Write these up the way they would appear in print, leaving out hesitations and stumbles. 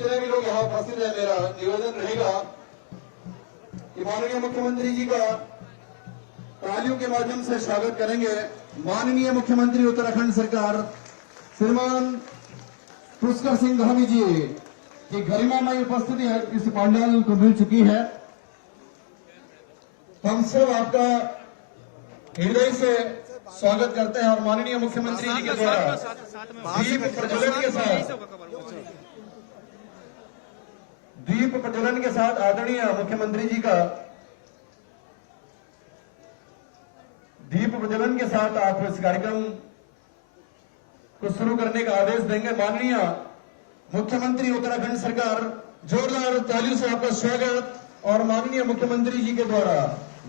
जितने भी लोग यहाँ उपस्थित है, मेरा निवेदन रहेगा कि माननीय मुख्यमंत्री जी का तालियों के माध्यम से स्वागत करेंगे। माननीय मुख्यमंत्री उत्तराखंड सरकार श्रीमान पुष्कर सिंह धामी जी की गरिमामय उपस्थिति इस पंडाल को मिल चुकी है। हम सब आपका हृदय से स्वागत करते हैं और माननीय मुख्यमंत्री जी के द्वारा दीप प्रज्वलन के साथ आदरणीय मुख्यमंत्री जी का दीप प्रज्वलन के साथ आप इस कार्यक्रम को शुरू करने का आदेश देंगे। माननीय मुख्यमंत्री उत्तराखंड सरकार, जोरदार तालियों से आपका स्वागत। और माननीय मुख्यमंत्री जी के द्वारा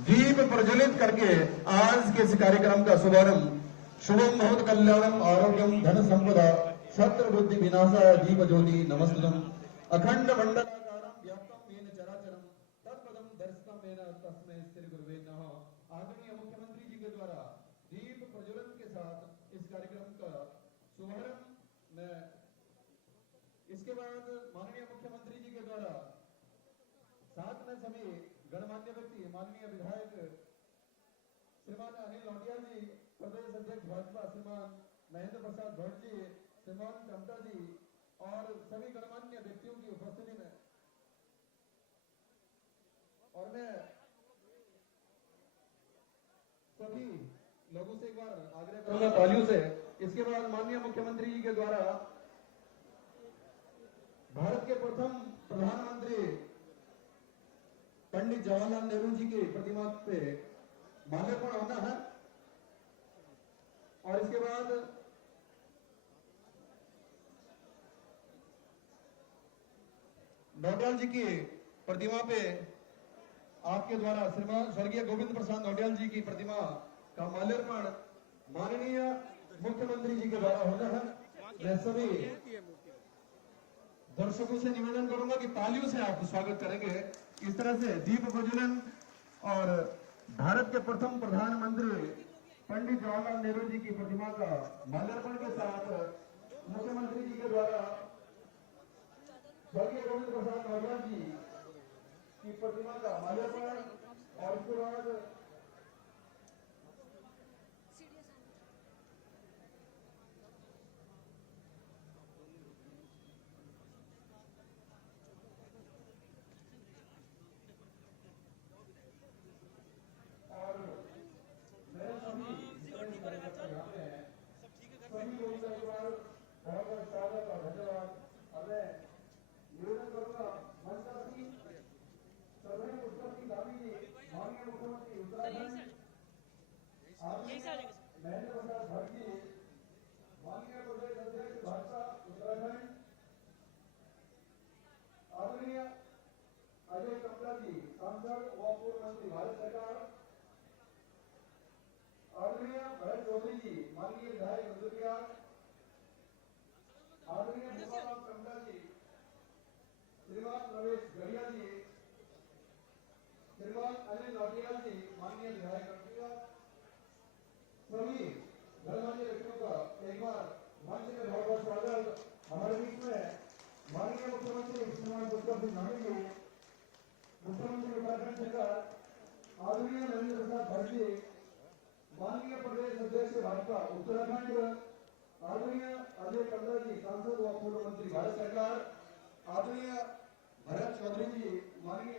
दीप प्रज्वलित करके आज के इस कार्यक्रम का शुभारंभ। शुभम भवत कल्याणम आरोग्यम धन संपदा शत्रु बुद्धि विनाशाय दीप ज्योति नमस्तुतम अखंड मंडलाकारं व्याप्तं येन चराचरं तत्पदं दर्शितं येन तस्मै श्री गुरुवे नमः। आदरणीय मुख्यमंत्री जी के द्वारा दीप प्रज्वलन के साथ इस कार्यक्रम का शुभारंभ में इसके बाद माननीय मुख्यमंत्री जी के द्वारा साथ में सभी गणमान्य व्यक्ति, माननीय विधायक श्रीमान अनिल नौटियाल जी, प्रदेश अध्यक्ष भाजपा श्रीमान महेंद्र प्रसाद भट्ट जी, श्रीमान टमटा जी और सभी गणमान्य व्यक्तियों की उपस्थिति में और मैं सभी लोगों से एक बार आग्रह करूंगा तालियों से। इसके बाद माननीय मुख्यमंत्री जी के द्वारा भारत के प्रथम प्रधानमंत्री पंडित जवाहरलाल नेहरू जी की प्रतिमा पे माल्यार्पण होना है और इसके बाद नौटियाल जी की प्रतिमा पे आपके द्वारा श्रीमान स्वर्गीय गोविंद प्रसाद नौटियाल जी की प्रतिमा का माल्यार्पण माननीय मुख्यमंत्री जी के द्वारा होना है। मैं सभी दर्शकों से निवेदन करूंगा कि तालियों से आप स्वागत करेंगे। इस तरह से दीप प्रज्वलन और भारत के प्रथम प्रधानमंत्री पंडित जवाहरलाल नेहरू जी की प्रतिमा का माल्यार्पण के साथ मुख्यमंत्री जी के द्वारा स्वर्गीय गोविंद प्रसाद नौटियाल जी की प्रतिमा का माल्यार्पण और उसके बाद महेंद्र प्रसाद भट्ट जी, माननीय प्रदेश अध्यक्ष भाजपा उत्तराखंड, आदरणीय अजय टमटा जी, सांसद व पूर्व मंत्री भारत सरकार, आदरणीय भरत चौधरी जी, माननीय विधायक रुद्रप्रयाग, आदरणीय भूपालाम टमटा जी, श्रीमान रमेश गढ़िया जी, श्रीमान अनिल नौटियाल जी, माननीय विधायक रुद्रप्रयाग, सभी गणमान्य व्यक्तियों का एक बार मंच में बहुत बहुत स्वागत। हमारे बीच में माननीय मुख्यमंत्री श्रीमान पुष्कर सिंह धामी जी, मुख्यमंत्री उत्तराखंड सरकार, आदरणीय महेंद्र प्रसाद भट्ट जी, माननीय प्रदेश अध्यक्ष भाजपा उत्तराखंड, आदरणीय अजय टमटा जी, सांसद व पूर्व मंत्री भारत सरकार, आदरणीय भरत चौधरी जी, माननीय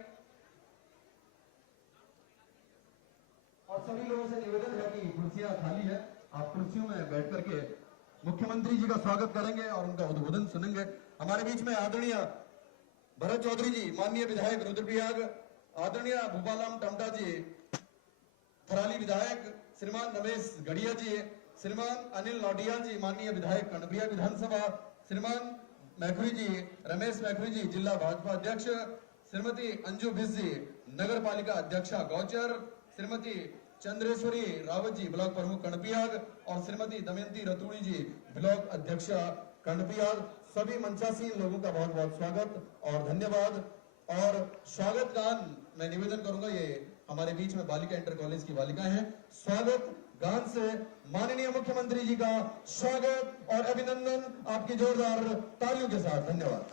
और सभी लोगों से निवेदन है कि कुर्सियां खाली है, आप कुर्सियों में बैठ करके मुख्यमंत्री जी का स्वागत करेंगे और उनका उद्बोधन सुनेंगे। हमारे बीच में आदरणीय भरत चौधरी जी, माननीय विधायक रुद्रप्रयाग, आदरणीय भूपालाम टमटा जी, थराली विधायक श्रीमान रमेश गढ़िया जी, श्रीमान अनिल नौटियाल जी, माननीय विधायक कनबिया विधानसभा, श्रीमान मैखुरी जी, रमेश मैखुरी जी, जिला भाजपा अध्यक्ष, श्रीमती अंजू भिस जी, नगर पालिका अध्यक्षा गौचर, श्रीमती चंद्रेश्वरी रावत जी, ब्लॉक प्रमुख कणपियाग और श्रीमती दमयंती रतूड़ी जी, ब्लॉक अध्यक्षा कणपियाग। सभी मंचासीन लोगों का बहुत बहुत स्वागत और धन्यवाद। और स्वागत गान मैं निवेदन करूंगा, ये हमारे बीच में बालिका इंटर कॉलेज की बालिकाएं हैं। स्वागत गान से माननीय मुख्यमंत्री जी का स्वागत और अभिनंदन आपकी जोरदार तालियों के साथ। धन्यवाद।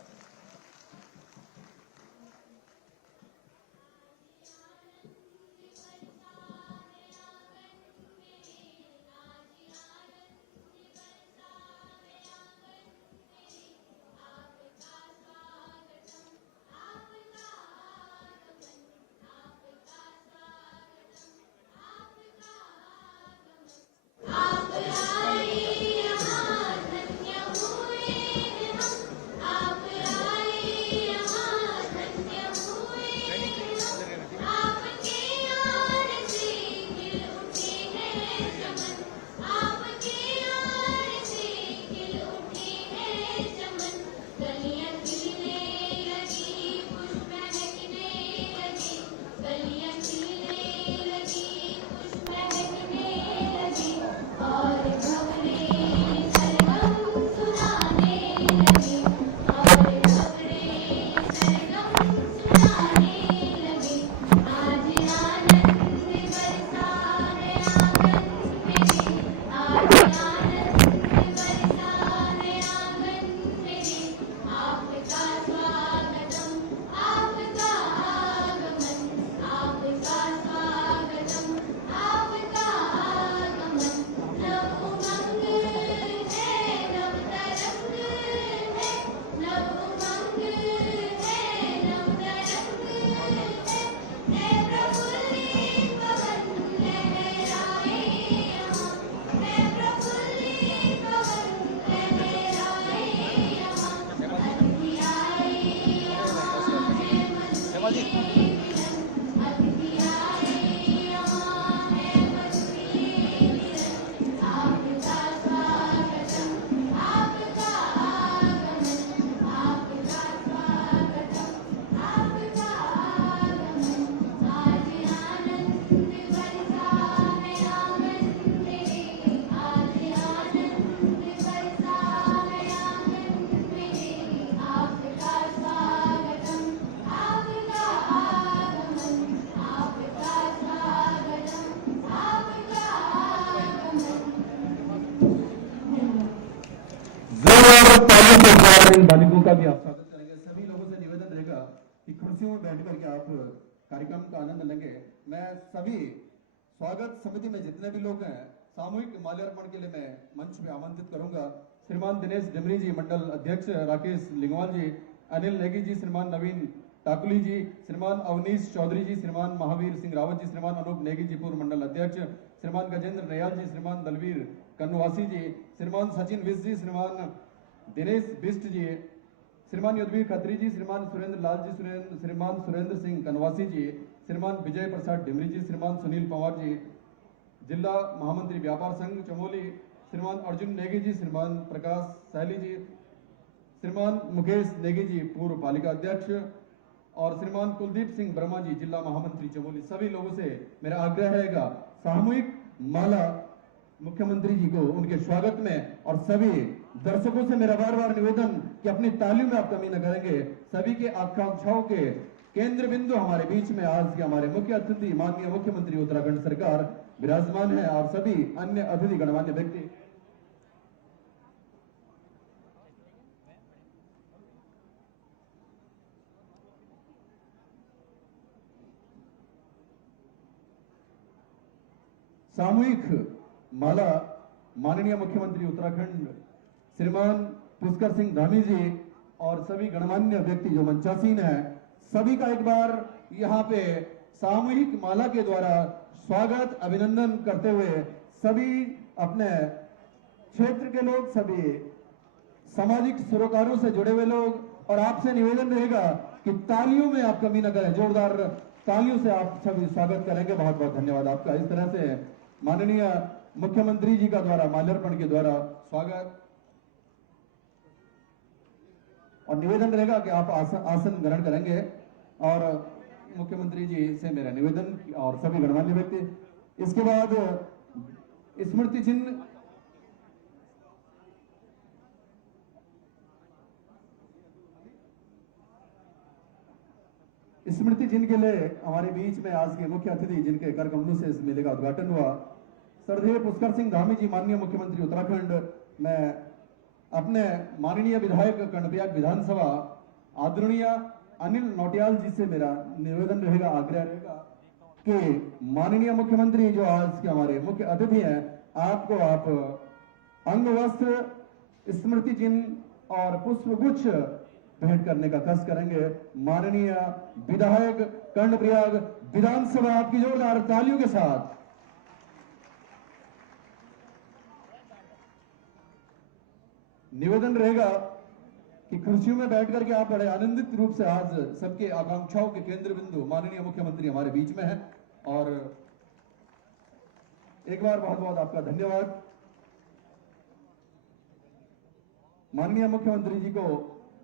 बाजी। इन बालिकों का भी आप स्वागत करेंगे। सभी लोगों से निवेदन रहेगा कि कुर्सियों में बैठ करके आप कार्यक्रम का आनंद लेंगे। मैं सभी स्वागत समिति में जितने भी लोग हैं सामूहिक माल्यार्पण के लिए मैं मंच पे आमंत्रित करूंगा। श्रीमान दिनेश डिमरी जी मंडल अध्यक्ष, राकेश लिंगवाल जी, अनिल नेगी जी, श्रीमान नवीन टाकुली जी, श्रीमान अवनीश चौधरी जी, श्रीमान महावीर सिंह रावत जी, श्रीमान अनूप नेगी जी पूर्व मंडल अध्यक्ष, श्रीमान गजेंद्र नयाल जी, श्रीमान दलवीर कन्नवासी जी, श्रीमान सचिन विश जी, श्रीमान दिनेश बिष्ट जी, श्रीमान युद्धवीर खत्री जी, श्रीमान सुरेंद्र लाल जी, श्रीमान सुरेंद्र सिंह कनवासी जी, श्रीमान विजय प्रसाद डिमरी जी, श्रीमान सुनील पवार जी, जिला महामंत्री व्यापार संघ चमोली, श्रीमान अर्जुन नेगी जी, श्रीमान प्रकाश सैली जी, श्रीमान मुकेश नेगी जी पूर्व पालिका अध्यक्ष और श्रीमान कुलदीप सिंह ब्रह्मा जी जिला महामंत्री चमोली। सभी लोगों से मेरा आग्रह रहेगा सामूहिक माला मुख्यमंत्री जी को उनके स्वागत में, और सभी दर्शकों से मेरा बार बार निवेदन कि अपनी तालियों में आप कमी न करेंगे। सभी के आकांक्षाओं के केंद्र बिंदु हमारे बीच में आज के हमारे मुख्य अतिथि माननीय मुख्यमंत्री उत्तराखंड सरकार विराजमान है और सभी अन्य अतिथि गणमान्य व्यक्ति। सामूहिक माला माननीय मुख्यमंत्री उत्तराखंड श्रीमान पुष्कर सिंह धामी जी और सभी गणमान्य व्यक्ति जो मंचासीन है, सभी का एक बार यहाँ पे सामूहिक माला के द्वारा स्वागत अभिनंदन करते हुए सभी अपने क्षेत्र के लोग, सभी सामाजिक सरोकारों से जुड़े हुए लोग, और आपसे निवेदन रहेगा कि तालियों में आप कमी न करें, जोरदार तालियों से आप सभी स्वागत करेंगे। बहुत बहुत धन्यवाद आपका। इस तरह से माननीय मुख्यमंत्री जी का द्वारा माल्यार्पण के द्वारा स्वागत, और निवेदन रहेगा कि आप आसन ग्रहण करेंगे। और मुख्यमंत्री जी से मेरा निवेदन और सभी गणमान्य व्यक्ति, इसके बाद स्मृति चिन्ह के लिए हमारे बीच में आज के मुख्य अतिथि जिनके कर कमलों से इस मेले का उद्घाटन हुआ, श्रद्धेय पुष्कर सिंह धामी जी माननीय मुख्यमंत्री उत्तराखंड। मैं अपने माननीय विधायक कर्णप्रयाग विधानसभा आदरणीय अनिल नौटियाल जी से मेरा निवेदन रहेगा, आग्रह रहेगा कि माननीय मुख्यमंत्री जो आज के हमारे मुख्य अतिथि हैं, आपको आप अंग वस्त्र, स्मृति चिन्ह और पुष्पगुच्छ भेंट करने का कष्ट करेंगे। माननीय विधायक कर्णप्रयाग विधानसभा आपकी जोरदार तालियों के साथ निवेदन रहेगा कि कुर्सियों में बैठ करके आप बड़े आनंदित रूप से आज सबके आकांक्षाओं के केंद्र बिंदु माननीय मुख्यमंत्री हमारे बीच में है, और एक बार बहुत बहुत आपका धन्यवाद। माननीय मुख्यमंत्री जी को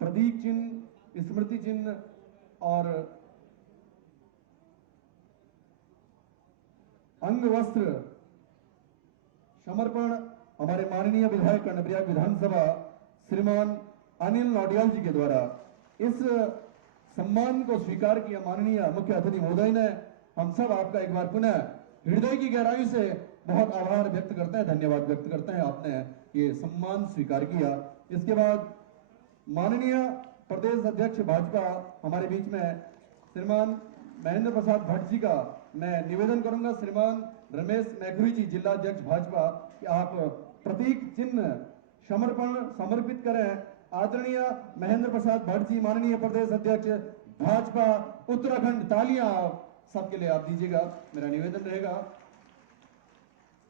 प्रतीक चिन्ह, स्मृति चिन्ह और अंग वस्त्र समर्पण हमारे माननीय विधायक कर्णप्रयाग विधानसभा श्रीमान अनिल नौटियाल जी के द्वारा इस सम्मान को स्वीकार किया। माननीय मुख्य अतिथि महोदय ने, हम सब आपका एक बार पुनः हृदय की गहराई से बहुत आभार व्यक्त करते हैं, धन्यवाद व्यक्त करते हैं, आपने ये सम्मान स्वीकार किया। इसके बाद माननीय प्रदेश अध्यक्ष भाजपा हमारे बीच में श्रीमान महेंद्र प्रसाद भट्ट जी का मैं निवेदन करूंगा, श्रीमान रमेश मैखुरी जी जिला अध्यक्ष भाजपा, कि आप प्रतीक चिन्ह समर्पित करें। आदरणीय महेंद्र प्रसाद भट्ट जी माननीय प्रदेश अध्यक्ष भाजपा उत्तराखंड, तालियां सबके लिए आप दीजिएगा, मेरा निवेदन रहेगा।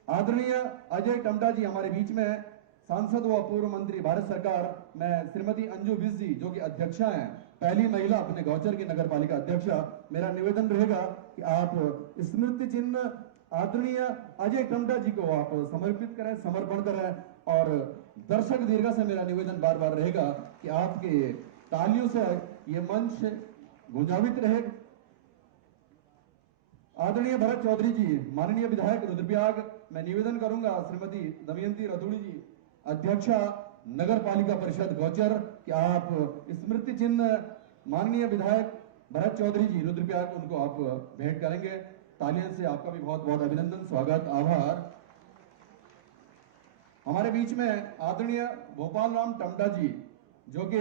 आदरणीय अजय टमटा जी हमारे बीच में, सांसद व पूर्व मंत्री भारत सरकार में श्रीमती अंजू बिस जी जो कि अध्यक्षा हैं, पहली महिला अपने गौचर की नगर पालिका अध्यक्षा। मेरा निवेदन रहेगा कि आप स्मृति चिन्ह आदरणीय अजय टमटा जी को आप समर्पित करें, समर्पण करें। और दर्शक दीर्घा से मेरा निवेदन बार बार रहेगा कि आपके तालियों से ये मंच गुंजावित रहे। आदरणीय भरत चौधरी जी, माननीय विधायक रुद्रप्रयाग, मैं निवेदन करूंगा श्रीमती दमयंती रतूड़ी जी, अध्यक्षा नगर पालिका परिषद गौचर, कि आप स्मृति चिन्ह माननीय विधायक भरत चौधरी जी रुद्रप्रयाग उनको आप भेंट करेंगे। तालियों से आपका भी बहुत बहुत अभिनंदन, स्वागत, आभार। हमारे बीच में आदरणीय भोपाल राम टमटा जी जो कि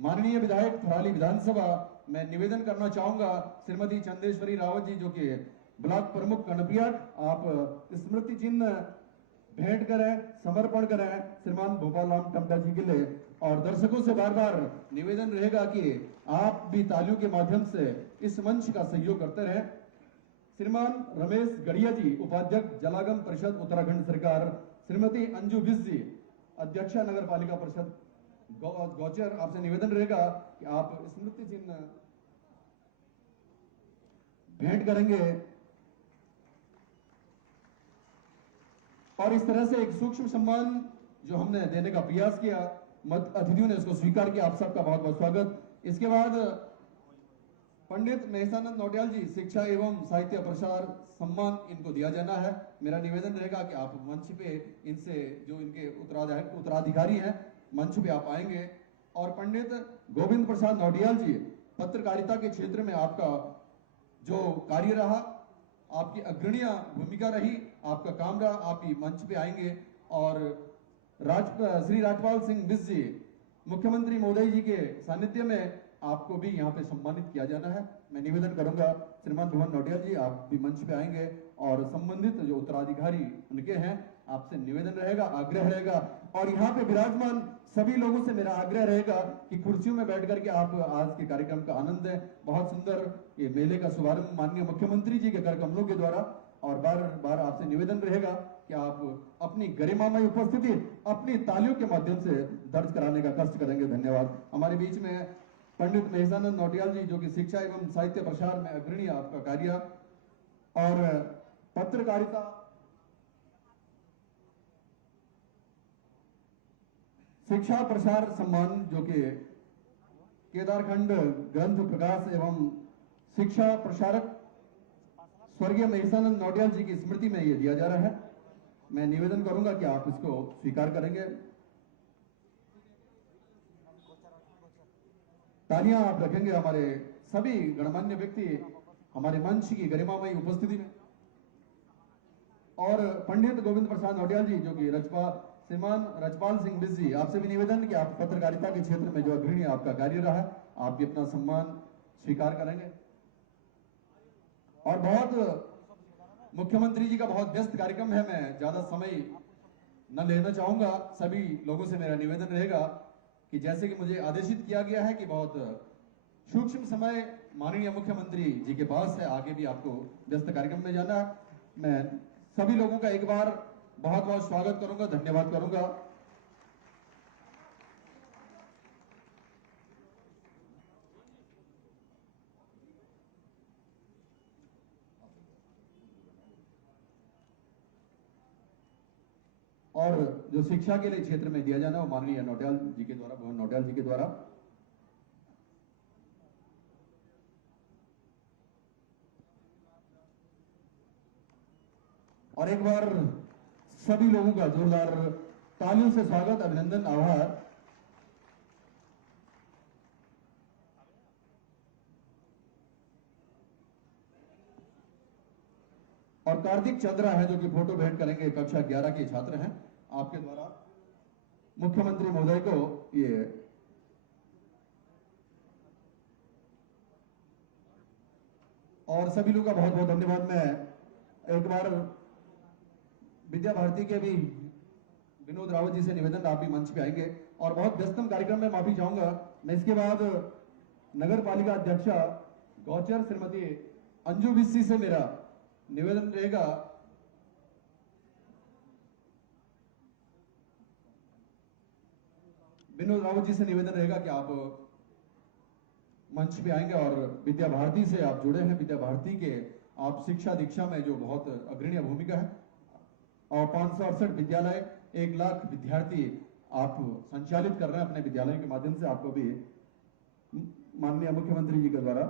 माननीय विधायक थराली विधानसभा, मैं निवेदन करना चाहूंगा श्रीमती चंदेश्वरी रावत जी जो कि ब्लॉक प्रमुख कनपियाट, आप स्मृति चिन्ह भेंट करें, समर्पण करें श्रीमान भोपाल राम टमटा जी के लिए। और दर्शकों से बार बार निवेदन रहेगा कि आप भी तालियों के माध्यम से इस मंच का सहयोग करते रहें। श्रीमान रमेश गढ़िया जी, उपाध्यक्ष जलागम परिषद उत्तराखंड सरकार, श्रीमती अंजू बिस जी, अध्यक्षा नगर पालिका परिषद गौचर, आपसे निवेदन रहेगा कि आप स्मृति चिन्ह भेंट करेंगे। और इस तरह से एक सूक्ष्म सम्मान जो हमने देने का प्रयास किया, मत अतिथियों ने इसको स्वीकार किया, आप सबका बहुत बहुत स्वागत। इसके बाद पंडित महेशानंद नौटियाल जी, शिक्षा एवं साहित्य प्रसार सम्मान इनको दिया जाना है। मेरा निवेदन रहेगा कि आप मंच पे इनसे जो इनके उत्तराधिकारी हैं मंच पे आप आएंगे। और पंडित गोविंद प्रसाद नौटियाल जी, पत्रकारिता के क्षेत्र में आपका जो कार्य रहा, आपकी अग्रणीय भूमिका रही, आपका काम रहा, आप ही मंच पे आएंगे। और श्री राजपाल सिंह बिस जी, मुख्यमंत्री महोदय जी के सानिध्य में आपको भी यहाँ पे सम्मानित किया जाना है। मैं निवेदन करूंगा श्रीमान भुवन नौटियाल जी, आप भी मंच पे आएंगे और संबंधित जो उत्तराधिकारी उनके हैं आपसे निवेदन रहेगा, आग्रह रहेगा। और यहाँ पे विराजमान सभी लोगों से मेरा आग्रह रहेगा कि कुर्सियों में बैठ करके आप आज के कार्यक्रम का आनंद लें। बहुत सुंदर ये मेले का शुभारंभ माननीय मुख्यमंत्री जी के कर कमलों के द्वारा। और बार बार आपसे निवेदन रहेगा कि आप अपनी गरिमामय उपस्थिति अपनी तालियों के माध्यम से दर्ज कराने का कष्ट करेंगे। धन्यवाद। हमारे बीच में पंडित महेशानंद नौटियाल जी जो कि शिक्षा एवं साहित्य प्रसार में अग्रणी आपका कार्य और पत्रकारिता शिक्षा प्रसार सम्मान जो कि केदारखंड ग्रंथ प्रकाश एवं शिक्षा प्रसारक स्वर्गीय महेशानंद नौटियाल जी की स्मृति में यह दिया जा रहा है। मैं निवेदन करूंगा कि आप इसको स्वीकार करेंगे। तालियां आप रखेंगे हमारे सभी गणमान्य व्यक्ति हमारे मंच की गरिमामयी उपस्थिति में। और पंडित गोविंद प्रसाद नौटियाल जी जो कि श्रीमान रजपाल सिंह बिस जी, आपसे भी निवेदन कि आप पत्रकारिता के क्षेत्र में जो अग्रणी आपका कार्य रहा है, आप भी अपना सम्मान स्वीकार करेंगे। और बहुत मुख्यमंत्री जी का बहुत व्यस्त कार्यक्रम है, मैं ज्यादा समय न लेना चाहूंगा। सभी लोगों से मेरा निवेदन रहेगा कि जैसे कि मुझे आदेशित किया गया है कि बहुत सूक्ष्म समय माननीय मुख्यमंत्री जी के पास है, आगे भी आपको व्यस्त कार्यक्रम में जाना है। मैं सभी लोगों का एक बार बहुत बहुत स्वागत करूंगा, धन्यवाद करूंगा। और जो शिक्षा के लिए क्षेत्र में दिया जाना वो माननीय नौटियाल जी के द्वारा, भुवन नौटियाल जी के द्वारा। और एक बार सभी लोगों का जोरदार तालियों से स्वागत, अभिनंदन, आभार। और कार्तिक चंद्रा है जो कि फोटो भेंट करेंगे, कक्षा 11 के छात्र हैं। आपके द्वारा मुख्यमंत्री महोदय को ये और सभी लोगों का बहुत बहुत धन्यवाद। मैं एक बार विद्या भारती के भी विनोद रावत जी से निवेदन, आप भी मंच पे आएंगे। और बहुत व्यस्तम कार्यक्रम में माफी चाहूंगा मैं। इसके बाद नगर पालिका अध्यक्षा गौचर श्रीमती अंजू बिस्सी से मेरा निवेदन रहेगा विनोद रावत जी से निवेदन रहेगा कि आप मंच पे आएंगे और विद्या भारती से आप जुड़े हैं। विद्या भारती के आप शिक्षा दीक्षा में जो बहुत अग्रणी भूमिका है और 568 विद्यालय 1 लाख विद्यार्थी आप संचालित कर रहे हैं अपने विद्यालय के माध्यम से। आपको भी माननीय मुख्यमंत्री जी के द्वारा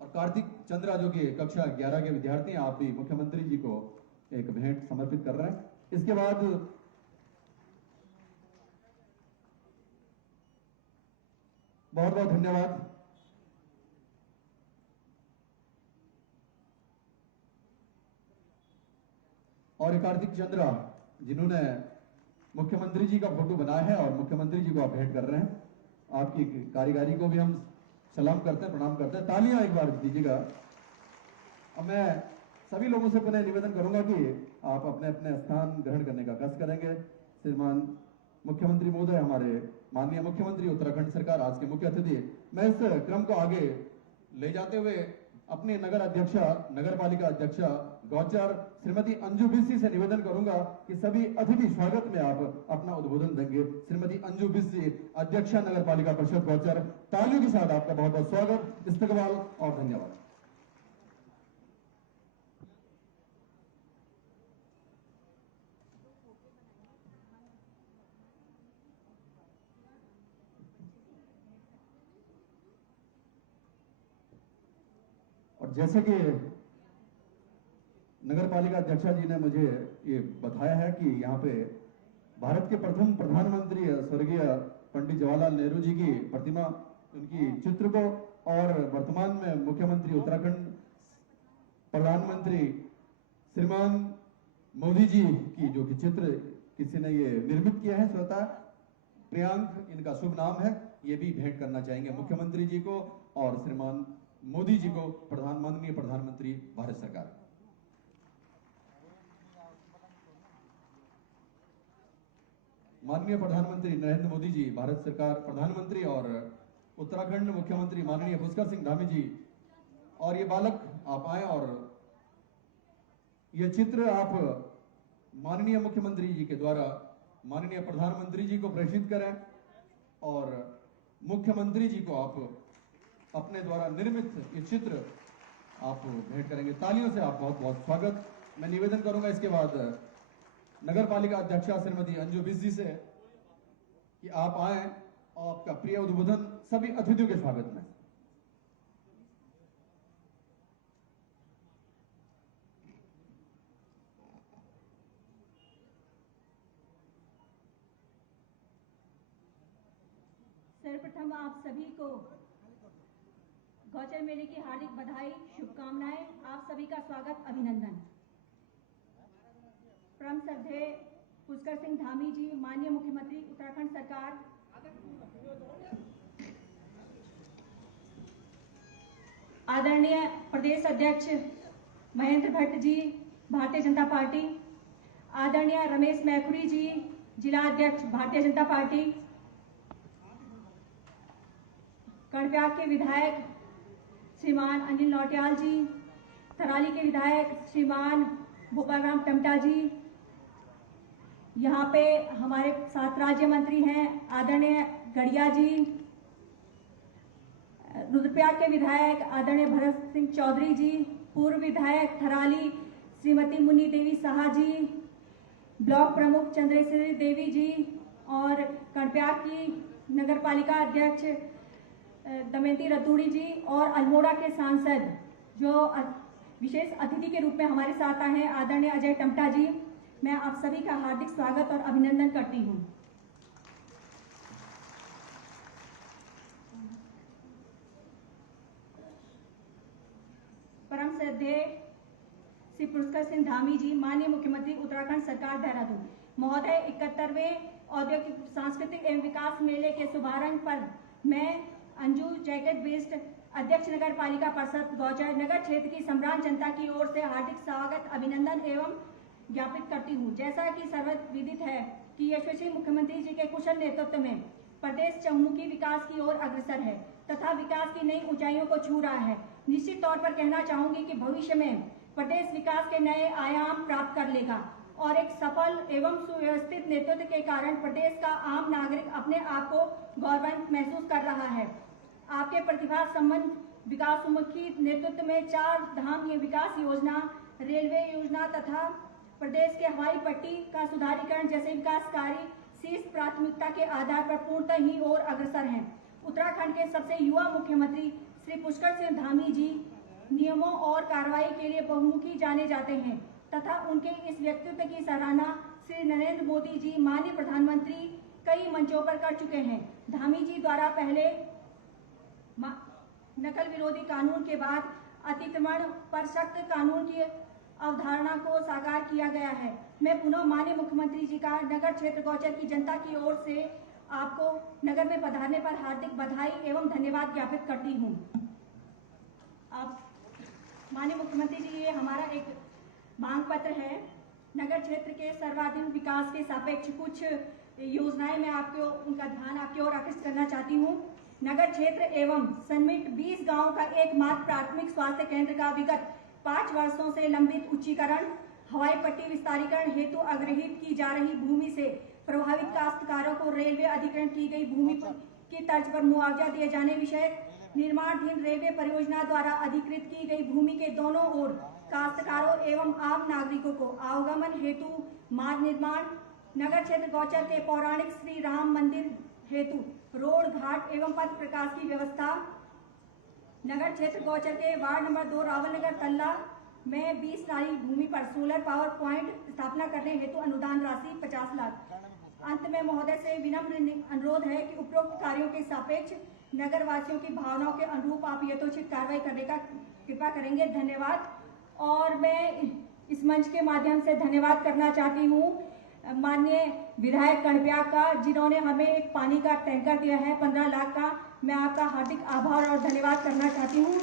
और कार्तिक चंद्रा जो कि कक्षा 11 के विद्यार्थी हैं, आप भी मुख्यमंत्री जी को एक भेंट समर्पित कर रहे हैं। इसके बाद बहुत बहुत धन्यवाद। और कार्तिक चंद्रा जिन्होंने मुख्यमंत्री जी का फोटो बनाया है और मुख्यमंत्री जी को आप भेंट कर रहे हैं, आपकी कारीगरी को भी हम सलाम करते हैं, प्रणाम करते हैं। तालियां एक बार दीजिएगा। अब मैं सभी लोगों से पुनः निवेदन करूंगा कि आप अपने अपने स्थान ग्रहण करने का कष्ट करेंगे। श्रीमान मुख्यमंत्री महोदय, हमारे माननीय मुख्यमंत्री उत्तराखंड सरकार आज के मुख्य अतिथि। मैं इस क्रम को आगे ले जाते हुए अपने नगर अध्यक्षा, नगर पालिका अध्यक्षा गौचर श्रीमती अंजू बिस्सी से निवेदन करूंगा कि सभी अतिथि स्वागत में आप अपना उद्बोधन देंगे। श्रीमती अंजू बिस्सी, अध्यक्षा नगर पालिका परिषद गौचर, तालियों के साथ आपका बहुत बहुत स्वागत, इस्तकबाल और धन्यवाद। और जैसे कि नगर पालिका अध्यक्षा जी ने मुझे ये बताया है कि यहाँ पे भारत के प्रथम प्रधानमंत्री स्वर्गीय पंडित जवाहरलाल नेहरू जी की प्रतिमा, उनकी चित्र को और वर्तमान में मुख्यमंत्री उत्तराखंड प्रधानमंत्री श्रीमान मोदी जी की जो कि चित्र किसी ने ये निर्मित किया है स्वतः, प्रियांक इनका शुभ नाम है, ये भी भेंट करना चाहेंगे मुख्यमंत्री जी को और श्रीमान मोदी जी को, माननीय प्रधानमंत्री भारत सरकार। माननीय प्रधानमंत्री नरेंद्र मोदी जी, भारत सरकार प्रधानमंत्री और उत्तराखंड मुख्यमंत्री माननीय पुष्कर सिंह धामी जी, और ये बालक आप आए और ये चित्र आप माननीय मुख्यमंत्री जी के द्वारा माननीय प्रधानमंत्री जी को प्रेषित करें और मुख्यमंत्री जी को आप अपने द्वारा निर्मित ये चित्र आप भेंट करेंगे। तालियों से आप बहुत बहुत स्वागत। मैं निवेदन करूंगा इसके बाद नगर पालिका अध्यक्षा श्रीमती अंजू बिस्सी से कि आप आए और आपका प्रिय उद्बोधन सभी अतिथियों के स्वागत में। सर्वप्रथम आप सभी को गौचर मेले की हार्दिक बधाई, शुभकामनाएं। आप सभी का स्वागत, अभिनंदन। परम श्रद्धेय पुष्कर सिंह धामी जी, माननीय मुख्यमंत्री उत्तराखंड सरकार, आदरणीय प्रदेश अध्यक्ष महेंद्र भट्ट जी, भारतीय जनता पार्टी, आदरणीय रमेश मैखुरी जी, जिला अध्यक्ष भारतीय जनता पार्टी, कर्णप्रयाग के विधायक श्रीमान अनिल नौटियाल जी, थराली के विधायक श्रीमान भोपाल राम टमटा जी, यहाँ पे हमारे साथ राज्य मंत्री हैं आदरणीय गड़िया जी, रुद्रप्रयाग के विधायक आदरणीय भरत सिंह चौधरी जी, पूर्व विधायक थराली श्रीमती मुन्नी देवी साहा जी, ब्लॉक प्रमुख चंद्रेश्वरी देवी जी और कर्णप्रयाग की नगर पालिका अध्यक्ष दमयंती रतूड़ी जी और अल्मोड़ा के सांसद जो विशेष अतिथि के रूप में हमारे साथ आए हैं आदरणीय अजय टमटा जी, मैं आप सभी का हार्दिक स्वागत और अभिनंदन करती हूं। परम श्रद्धेय श्री पुष्कर सिंह धामी जी, माननीय मुख्यमंत्री उत्तराखंड सरकार देहरादून महोदय, 71वें औद्योगिक सांस्कृतिक एवं विकास मेले के शुभारंभ पर मैं अंजू जैकेट बेस्ड अध्यक्ष नगर पालिका परिषद गौचर नगर क्षेत्र की सम्रान जनता की ओर से हार्दिक स्वागत, अभिनंदन एवं ज्ञापित करती हूं। जैसा कि सर्वविदित है कि यशस्वी मुख्यमंत्री जी के कुशल नेतृत्व में प्रदेश चहुमुखी विकास की ओर अग्रसर है तथा विकास की नई ऊंचाइयों को छू रहा है। निश्चित तौर पर कहना चाहूंगी कि भविष्य में प्रदेश विकास के नए आयाम प्राप्त कर लेगा और एक सफल एवं सुव्यवस्थित नेतृत्व के कारण प्रदेश का आम नागरिक अपने आप को गौरवान्वित महसूस कर रहा है। आपके प्रतिभा संबंध विकासोन्मुखी नेतृत्व में 4 धाम की विकास योजना, रेलवे योजना तथा प्रदेश के हवाई पट्टी का सुधारीकरण जैसे विकास कार्य शीर्ष प्राथमिकता के आधार पर पूर्णतः ही और अग्रसर हैं। उत्तराखंड के सबसे युवा मुख्यमंत्री श्री पुष्कर सिंह धामी जी नियमों और कार्रवाई के लिए बहुमुखी जाने जाते हैं तथा उनके इस व्यक्तित्व की सराहना श्री नरेंद्र मोदी जी माननीय प्रधानमंत्री कई मंचों पर कर चुके हैं। धामी जी द्वारा पहले नकल विरोधी कानून के बाद अतिक्रमण पर सख्त कानून की अवधारणा को साकार किया गया है। मैं पुनः माननीय मुख्यमंत्री जी का नगर क्षेत्र गौचर की जनता की ओर से आपको नगर में पधारने पर हार्दिक बधाई एवं धन्यवाद ज्ञापित करती हूँ। अब माननीय मुख्यमंत्री जी, ये हमारा एक मांग पत्र है। नगर क्षेत्र के सर्वांगीण विकास के सापेक्ष कुछ योजनाएं मैं आपको उनका ध्यान आपकी ओर आकर्षित करना चाहती हूँ। नगर क्षेत्र एवं सन्मिट 20 गांव का एकमात्र प्राथमिक स्वास्थ्य केंद्र का विगत 5 वर्षों से लंबित उच्चीकरण, हवाई पट्टी विस्तारीकरण हेतु अधिग्रहित की जा रही भूमि से प्रभावित काश्तकारों को रेलवे अधिग्रहण की गई भूमि की तर्ज पर मुआवजा दिए जाने विषय, निर्माणाधीन रेलवे परियोजना द्वारा अधिकृत की गई भूमि के दोनों ओर काश्तकारों एवं आम नागरिकों को आवागमन हेतु मार्ग निर्माण, नगर क्षेत्र गौचर के पौराणिक श्री राम मंदिर हेतु रोड घाट एवं पथ प्रकाश की व्यवस्था, नगर क्षेत्र गौचर के वार्ड नंबर 2 रावल नगर तल्ला में 20 नाली भूमि पर सोलर पावर प्वाइंट स्थापना करने हेतु अनुदान राशि 50 लाख। अंत में महोदय से विनम्र अनुरोध है कि उपरोक्त कार्यों के सापेक्ष नगर वासियों की भावनाओं के अनुरूप आप यथोचित कार्रवाई करने का कृपा करेंगे। धन्यवाद। और मैं इस मंच के माध्यम से धन्यवाद करना चाहती हूँ माननीय विधायक कणप्याग का, जिन्होंने हमें एक पानी का टैंकर दिया है 15 लाख का। मैं आपका हार्दिक आभार और धन्यवाद करना चाहती हूँ।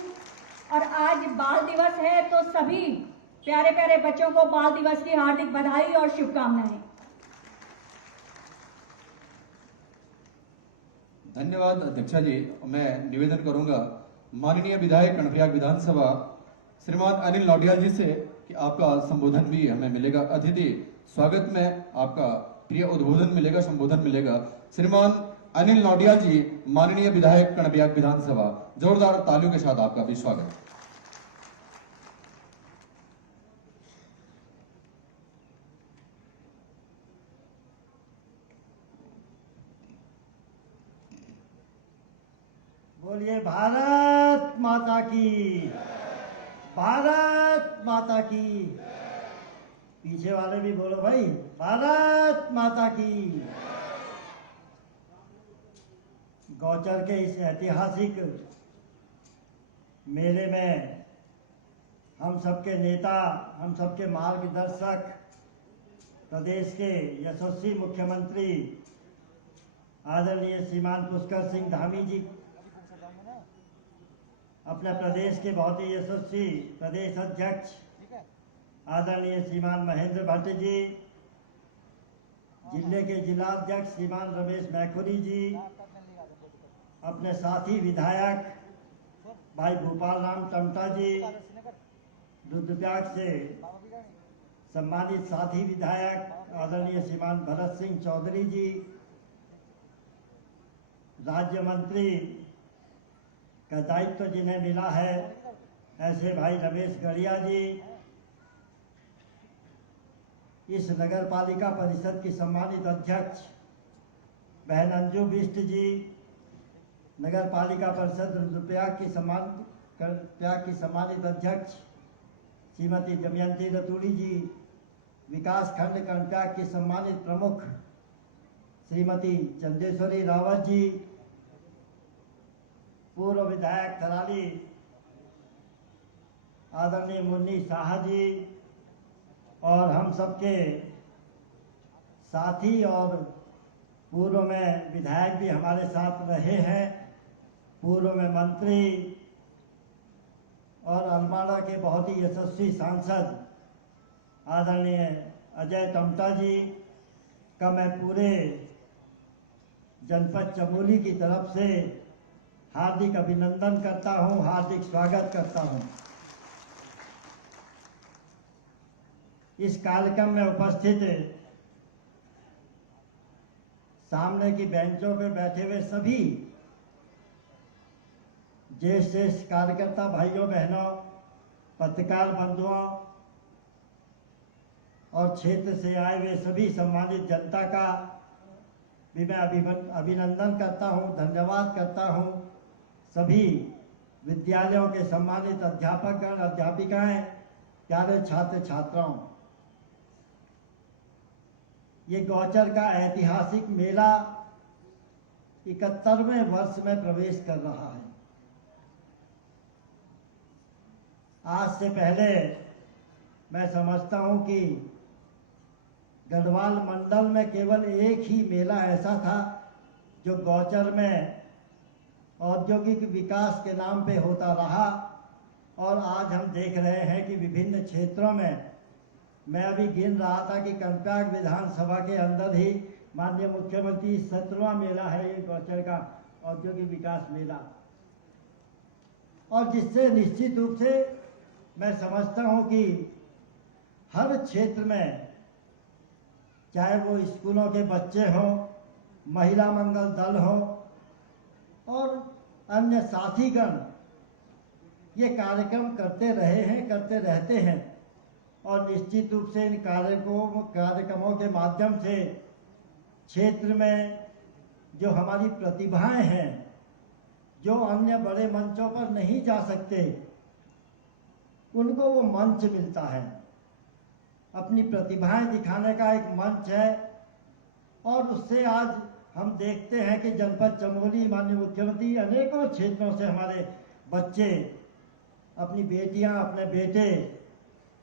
और आज बाल दिवस है तो सभी प्यारे प्यारे बच्चों को बाल दिवस की हार्दिक बधाई और शुभकामनाएं। धन्यवाद अध्यक्षा जी। मैं निवेदन करूंगा माननीय विधायक कणप्याग विधानसभा श्रीमान अनिल नौटियाल जी से कि आपका संबोधन भी हमें मिलेगा। अतिथि स्वागत में आपका प्रिय उद्बोधन मिलेगा, संबोधन मिलेगा। श्रीमान अनिल नौटियाल जी, माननीय विधायक कणप्याग विधानसभा, जोरदार तालियों के साथ आपका भी स्वागत। बोलिए भारत माता की, भारत माता की। पीछे वाले भी बोलो भाई, भारत माता की। गौचर के इस ऐतिहासिक मेले में हम सबके नेता, हम सबके मार्गदर्शक, प्रदेश के यशस्वी मुख्यमंत्री आदरणीय श्रीमान पुष्कर सिंह धामी जी, अपने प्रदेश के बहुत ही यशस्वी प्रदेश अध्यक्ष आदरणीय श्रीमान महेंद्र भट्ट जी, जिले के जिलाध्यक्ष श्रीमान रमेश मैखुरी जी, अपने साथी विधायक भाई भूपाल राम टमटा जी, रुद्रप्रयाग से सम्मानित साथी विधायक आदरणीय श्रीमान भरत सिंह चौधरी जी, राज्य मंत्री का दायित्व जिन्हें मिला है ऐसे भाई रमेश गढ़िया जी, इस नगर पालिका परिषद की सम्मानित अध्यक्ष बहन अंजू बिष्ट जी, नगर पालिका परिषद रुद्रप्रयाग की सम्मानित अध्यक्ष श्रीमती दमयंती रतूड़ी जी, विकास खंड कणप्याग की सम्मानित प्रमुख श्रीमती चंदेश्वरी रावत जी, पूर्व विधायक थराली आदरणीय मुन्नी शाह जी, और हम सबके साथी और पूर्व में विधायक भी हमारे साथ रहे हैं, पूर्व में मंत्री और अल्माड़ा के बहुत ही यशस्वी सांसद आदरणीय अजय टमटा जी का मैं पूरे जनपद चमोली की तरफ से हार्दिक अभिनंदन करता हूं, हार्दिक स्वागत करता हूं। इस कार्यक्रम में उपस्थित सामने की बेंचों पर बैठे हुए सभी ज्येष्ठ कार्यकर्ता भाइयों बहनों, पत्रकार बंधुओं और क्षेत्र से आए हुए सभी सम्मानित जनता का भी मैं अभिनंदन करता हूं, धन्यवाद करता हूं। सभी विद्यालयों के सम्मानित अध्यापकगण, अध्यापिकाएं, प्यारे छात्र छात्राओं, ये गौचर का ऐतिहासिक मेला 71वें वर्ष में प्रवेश कर रहा है। आज से पहले मैं समझता हूं कि गढ़वाल मंडल में केवल एक ही मेला ऐसा था जो गौचर में औद्योगिक विकास के नाम पे होता रहा, और आज हम देख रहे हैं कि विभिन्न क्षेत्रों में, मैं अभी गिन रहा था कि कंटाक विधानसभा के अंदर ही माननीय मुख्यमंत्री 17वां मेला है ये गौचर का औद्योगिक विकास मेला, और जिससे निश्चित रूप से मैं समझता हूं कि हर क्षेत्र में, चाहे वो स्कूलों के बच्चे हों, महिला मंगल दल हो और अन्य साथीगण, ये कार्यक्रम करते रहे हैं, करते रहते हैं, और निश्चित रूप से इन कार्यक्रमों के माध्यम से क्षेत्र में जो हमारी प्रतिभाएं हैं, जो अन्य बड़े मंचों पर नहीं जा सकते, उनको वो मंच मिलता है। अपनी प्रतिभाएं दिखाने का एक मंच है, और उससे आज हम देखते हैं कि जनपद चमोली माननीय मुख्यमंत्री अनेकों क्षेत्रों से हमारे बच्चे, अपनी बेटियां, अपने बेटे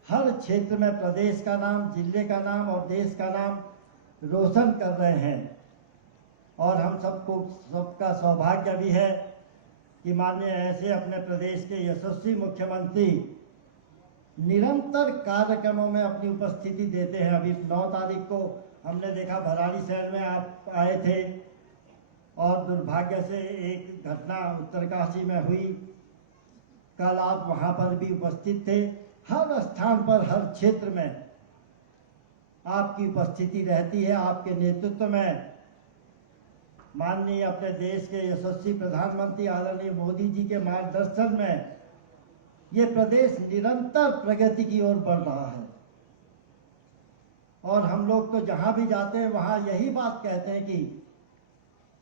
हर क्षेत्र में प्रदेश का नाम, जिले का नाम और देश का नाम रोशन कर रहे हैं। और हम सबका सौभाग्य भी है कि माननीय ऐसे अपने प्रदेश के यशस्वी मुख्यमंत्री निरंतर कार्यक्रमों में अपनी उपस्थिति देते हैं। अभी 9 तारीख को हमने देखा भराड़ी शहर में आप आए थे, और दुर्भाग्य से एक घटना उत्तरकाशी में हुई, कल आप वहां पर भी उपस्थित थे। हर स्थान पर, हर क्षेत्र में आपकी उपस्थिति रहती है। आपके नेतृत्व में माननीय अपने देश के यशस्वी प्रधानमंत्री आदरणीय मोदी जी के मार्गदर्शन में ये प्रदेश निरंतर प्रगति की ओर बढ़ रहा है, और हम लोग तो जहां भी जाते हैं वहां यही बात कहते हैं कि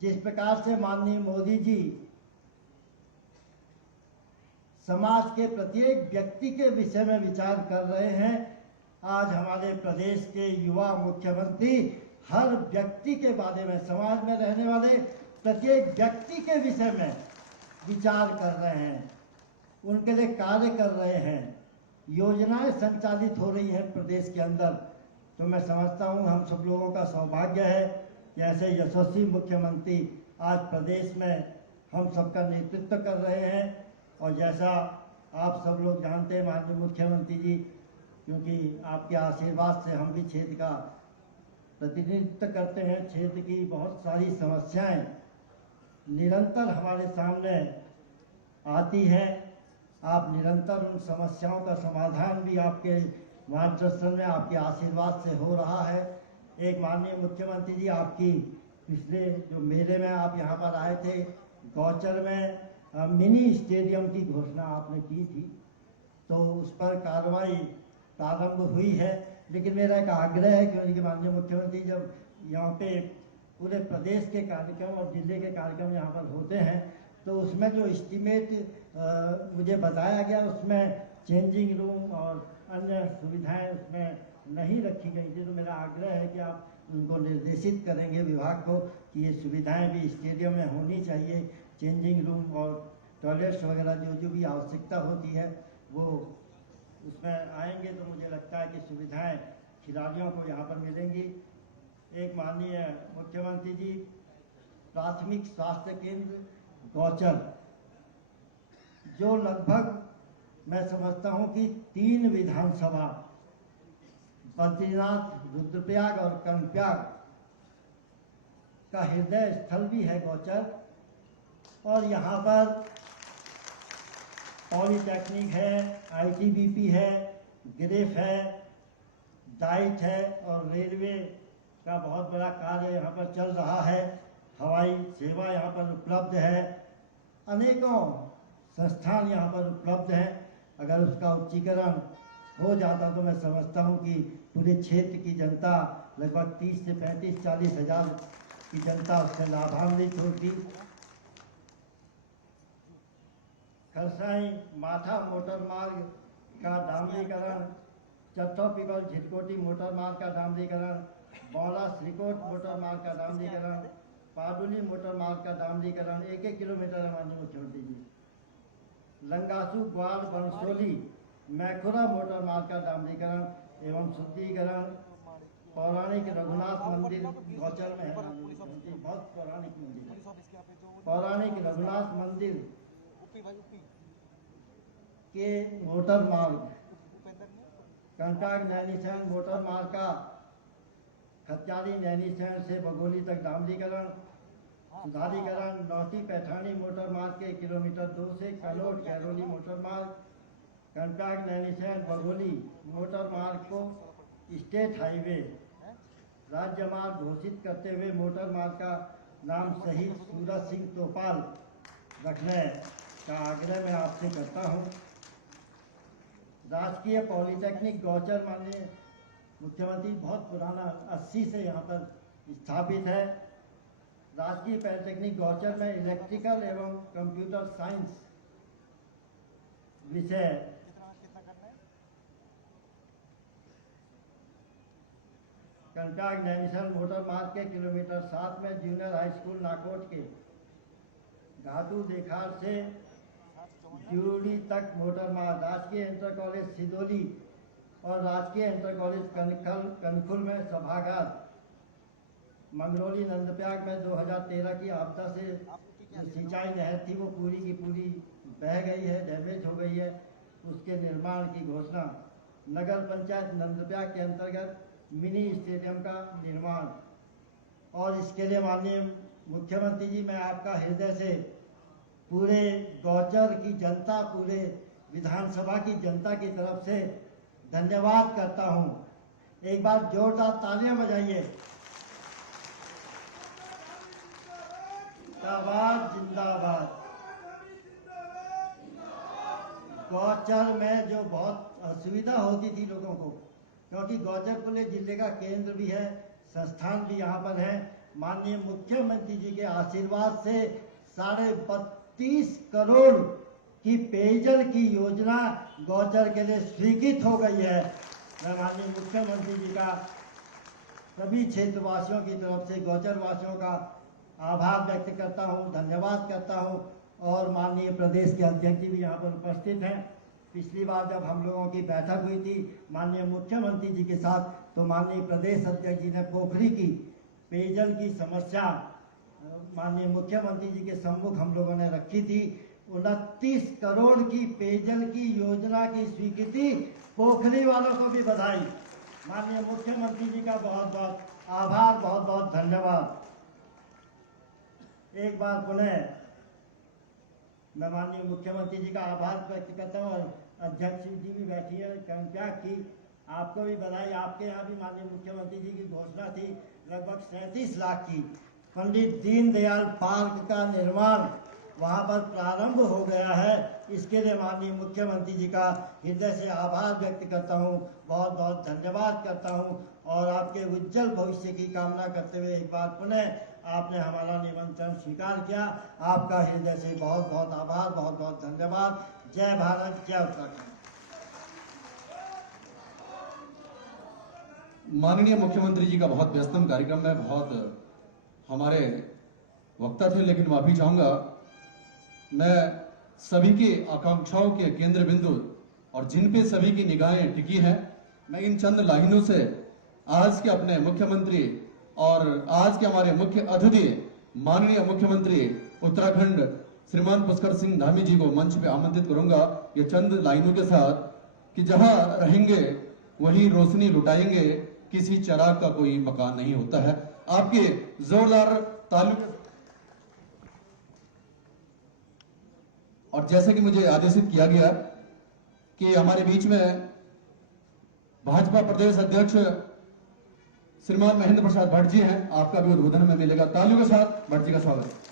जिस प्रकार से माननीय मोदी जी समाज के प्रत्येक व्यक्ति के विषय में विचार कर रहे हैं, आज हमारे प्रदेश के युवा मुख्यमंत्री हर व्यक्ति के बारे में, समाज में रहने वाले प्रत्येक व्यक्ति के विषय में विचार कर रहे हैं, उनके लिए कार्य कर रहे हैं, योजनाएं संचालित हो रही हैं प्रदेश के अंदर। तो मैं समझता हूं हम सब लोगों का सौभाग्य है कि ऐसे यशस्वी मुख्यमंत्री आज प्रदेश में हम सबका नेतृत्व कर रहे हैं। और जैसा आप सब लोग जानते हैं माननीय मुख्यमंत्री जी, क्योंकि आपके आशीर्वाद से हम भी क्षेत्र का प्रतिनिधित्व करते हैं, क्षेत्र की बहुत सारी समस्याएं निरंतर हमारे सामने आती हैं। आप निरंतर उन समस्याओं का समाधान भी आपके मार्गदर्शन में, आपके आशीर्वाद से हो रहा है। एक माननीय मुख्यमंत्री जी, आपकी पिछले जो मेले में आप यहाँ पर आए थे, गौचर में मिनी स्टेडियम की घोषणा आपने की थी, तो उस पर कार्रवाई प्रारंभ हुई है। लेकिन मेरा एक आग्रह है कि माननीय मुख्यमंत्री जब यहाँ पे पूरे प्रदेश के कार्यक्रम और जिले के कार्यक्रम यहाँ पर होते हैं, तो उसमें जो एस्टीमेट मुझे बताया गया, उसमें चेंजिंग रूम और अन्य सुविधाएं उसमें नहीं रखी गई थी। तो मेरा आग्रह है कि आप उनको निर्देशित करेंगे विभाग को कि ये सुविधाएं भी स्टेडियम में होनी चाहिए, चेंजिंग रूम और टॉयलेट्स वगैरह जो भी आवश्यकता होती है वो उसमें आएंगे, तो मुझे लगता है कि सुविधाएं खिलाड़ियों को यहाँ पर मिलेंगी। एक माननीय मुख्यमंत्री जी, प्राथमिक स्वास्थ्य केंद्र गौचर, जो लगभग मैं समझता हूँ कि 3 विधानसभा, बद्रीनाथ, रुद्रप्रयाग और कर्णप्रयाग का हृदय स्थल भी है गौचर, और यहाँ पर पॉलीटेक्निक है, आईटीबीपी है, ग्रेफ है, डाइट है और रेलवे का बहुत बड़ा कार्य यहाँ पर चल रहा है। हवाई सेवा यहाँ पर उपलब्ध है, अनेकों संस्थान यहाँ पर उपलब्ध हैं। अगर उसका उच्चीकरण हो जाता तो मैं समझता हूँ कि पूरे क्षेत्र की जनता लगभग 30 से 35-40 हजार की जनता उससे लाभान्वित होती। खरसाई माठा मोटर मार्ग का डामरीकरण, चट्टो पिपल झिटकोटी मोटर मार्ग का डामरीकरण, बौला श्रीकोट मोटर मार्ग का डामरीकरण, पाडुली मोटर मार्ग का डामरीकरण 1-1 किलोमीटर है माननीय मुख्यमंत्री जी। लंगासू ग्वाड़ बंसोली मैखुरा मोटर मार्ग का डामरीकरण एवं शुद्धिकरण, पौराणिक रघुनाथ मंदिर गौचर में है, बहुत पौराणिक मंदिर, पौराणिक रघुनाथ मंदिर के मोटर मार्ग, कंटाक नैनीसैन मोटर मार्ग का खच्चारी नैनीसैन से बगोली तक डामरीकरण, सुधारीकरण, नौटी पैठानी मोटर मार्ग के किलोमीटर 2 से कलोट कैरोली मोटर मार्ग, कंटाक नैनीसैन बगोली मोटर मार्ग को स्टेट हाईवे राज्य मार्ग घोषित करते हुए मोटर मार्ग का नाम शहीद सूरज सिंह तोपाल रखने का आग्रह मैं आपसे करता हूं। राजकीय पॉलिटेक्निक गौचर माननीय मुख्यमंत्री बहुत पुराना 80 से यहाँ पर स्थापित है। राजकीय पॉलिटेक्निक गौचर में इलेक्ट्रिकल एवं कंप्यूटर साइंस विषय कंटाक नैनीसैन मोटर मार्ग के किलोमीटर 7 में जूनियर हाई स्कूल नाकोट के घाटू देखार से ड्यूड़ी तक मोटर मार्ग, राजकीय इंटर कॉलेज सिदोली और राजकीय इंटर कॉलेज कनखुल में सभागार, मंगरौली नंदप्रयाग में 2013 की आपदा से जो सिंचाई नहर थी वो पूरी की पूरी बह गई है, डैमेज हो गई है, उसके निर्माण की घोषणा। नगर पंचायत नंदप्रयाग के अंतर्गत मिनी स्टेडियम का निर्माण, और इसके लिए माननीय मुख्यमंत्री जी मैं आपका हृदय से पूरे गौचर की जनता, पूरे विधानसभा की जनता की तरफ से धन्यवाद करता हूं। एक बार जोरदार तालियां बजाइए। जिंदाबाद। गौचर में जो बहुत असुविधा होती थी लोगों को, क्योंकि गौचर पूरे जिले का केंद्र भी है, संस्थान भी यहाँ पर है। माननीय मुख्यमंत्री जी के आशीर्वाद से 32.5 करोड़ की पेयजल की योजना गौचर के लिए स्वीकृत हो गई है। मैं माननीय मुख्यमंत्री जी का सभी क्षेत्रवासियों की तरफ से गौचर वासियों का आभार व्यक्त करता हूं, धन्यवाद करता हूं। और माननीय प्रदेश के अध्यक्ष जी भी यहाँ पर उपस्थित हैं। पिछली बार जब हम लोगों की बैठक हुई थी माननीय मुख्यमंत्री जी के साथ, तो माननीय प्रदेश अध्यक्ष जी ने पोखरी की पेयजल की समस्या माननीय मुख्यमंत्री जी के सम्मुख हम लोगों ने रखी थी। 29 करोड़ की पेयजल की योजना की स्वीकृति, पोखरी वालों को भी बधाई। माननीय मुख्यमंत्री जी का बहुत बहुत आभार, बहुत बहुत धन्यवाद। एक बार पुनः मैं माननीय मुख्यमंत्री जी का आभार व्यक्त करता हूँ। और अध्यक्ष जी भी बैठी है कंटाक की, आपको भी बधाई। आपके यहाँ भी माननीय मुख्यमंत्री जी की घोषणा थी लगभग 37 लाख की। पंडित दीनदयाल पार्क का निर्माण वहाँ पर प्रारंभ हो गया है। इसके लिए माननीय मुख्यमंत्री जी का हृदय से आभार व्यक्त करता हूँ, बहुत बहुत धन्यवाद करता हूँ। और आपके उज्जवल भविष्य की कामना करते हुए एक बार पुनः आपने हमारा निमंत्रण स्वीकार किया, आपका हृदय से बहुत बहुत आभार, बहुत बहुत धन्यवाद। जय भारत, जय उत्तराखंड। माननीय मुख्यमंत्री जी का बहुत व्यस्तम कार्यक्रम है, बहुत हमारे वक्ता थे, लेकिन माफी चाहूंगा। मैं सभी की आकांक्षाओं के केंद्र बिंदु और जिन पे सभी की निगाहें टिकी हैं, मैं इन चंद लाइनों से आज के अपने मुख्यमंत्री और आज के हमारे मुख्य अतिथि माननीय मुख्यमंत्री उत्तराखंड श्रीमान पुष्कर सिंह धामी जी को मंच पे आमंत्रित करूंगा। ये चंद लाइनों के साथ कि जहां रहेंगे वहीं रोशनी लुटाएंगे, किसी चिराग का कोई मकान नहीं होता है। आपके जोरदार तालियों। और जैसे कि मुझे आदेशित किया गया कि हमारे बीच में भाजपा प्रदेश अध्यक्ष श्रीमान महेंद्र प्रसाद भट्ट जी हैं, आपका भी उद्बोधन में मिलेगा। तालियों के साथ भट्ट जी का स्वागत।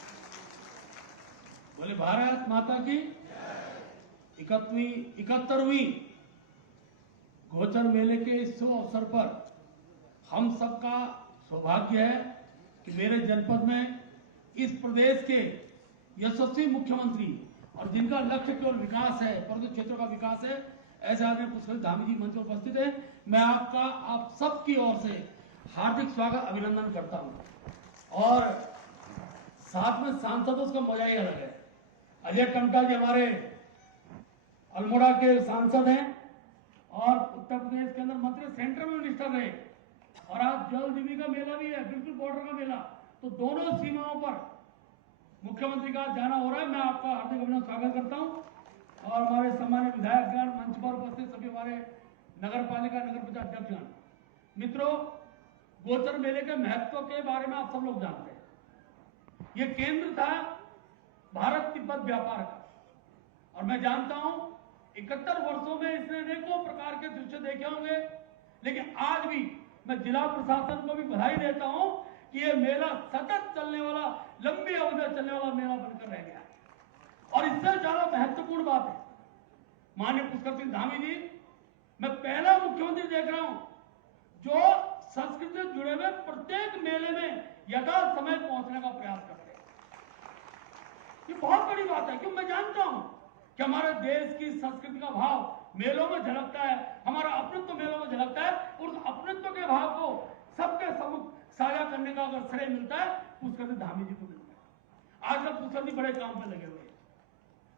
बोले भारत माता की 71वीं गोचर मेले के इस शुभ अवसर पर हम सबका सौभाग्य है कि मेरे जनपद में इस प्रदेश के यशस्वी मुख्यमंत्री और जिनका लक्ष्य केवल विकास है, परंतु क्षेत्रों का विकास है, ऐसे आदरणीय पुष्कर धामी जी मंच पर उपस्थित है। मैं आप सबकी ओर से हार्दिक स्वागत अभिनंदन करता हूं। और साथ में सांसदों का मजा ही अलग है। अजय टमटा जी हमारे अल्मोड़ा के सांसद हैं और उत्तर प्रदेश के अंदर मंत्री, सेंट्रल में मिनिस्टर रहे, और आज जल जीविका मेला भी है, बिल्कुल बॉर्डर का मेला। तो दोनों सीमाओं पर मुख्यमंत्री का जाना हो रहा है। मैं आपका हार्दिक अभिनंदन स्वागत करता हूं। और हमारे सम्मानित विधायकगण, मंच पर उपस्थित सभी हमारे नगर पालिका नगर पंचायत अध्यक्षगण, मित्रों, गोचर मेले के महत्व के बारे में आप सब लोग जानते हैं। ये केंद्र था भारत तिब्बत व्यापार का, और मैं जानता हूं 71 वर्षों में इसने अनेकों प्रकार के दृश्य देखे होंगे, लेकिन आज भी मैं जिला प्रशासन को भी बधाई देता हूं कि ये मेला सतत चलने वाला, लंबी अवधि में चलने वाला मेला बनकर रह गया है। और इससे ज्यादा महत्वपूर्ण बात है, माननीय पुष्कर सिंह धामी जी, मैं पहला मुख्यमंत्री देख रहा हूं जो संस्कृति से जुड़े हुए प्रत्येक मेले में यथा समय पहुंचने का प्रयास करते हैं। ये बहुत बड़ी बात है, क्योंकि मैं जानता हूं कि हमारे देश की संस्कृति का भाव मेलों में झलकता है, हमारा अपनित्व मेलों में झलकता है, और उस अपनित्व के भाव को सबके सम्मुख साझा करने का अगर श्रेय मिलता है पुष्कर सिंह धामी जी को मिलता है। आजकल पुष्कर जी बड़े काम पे लगे हुए हैं।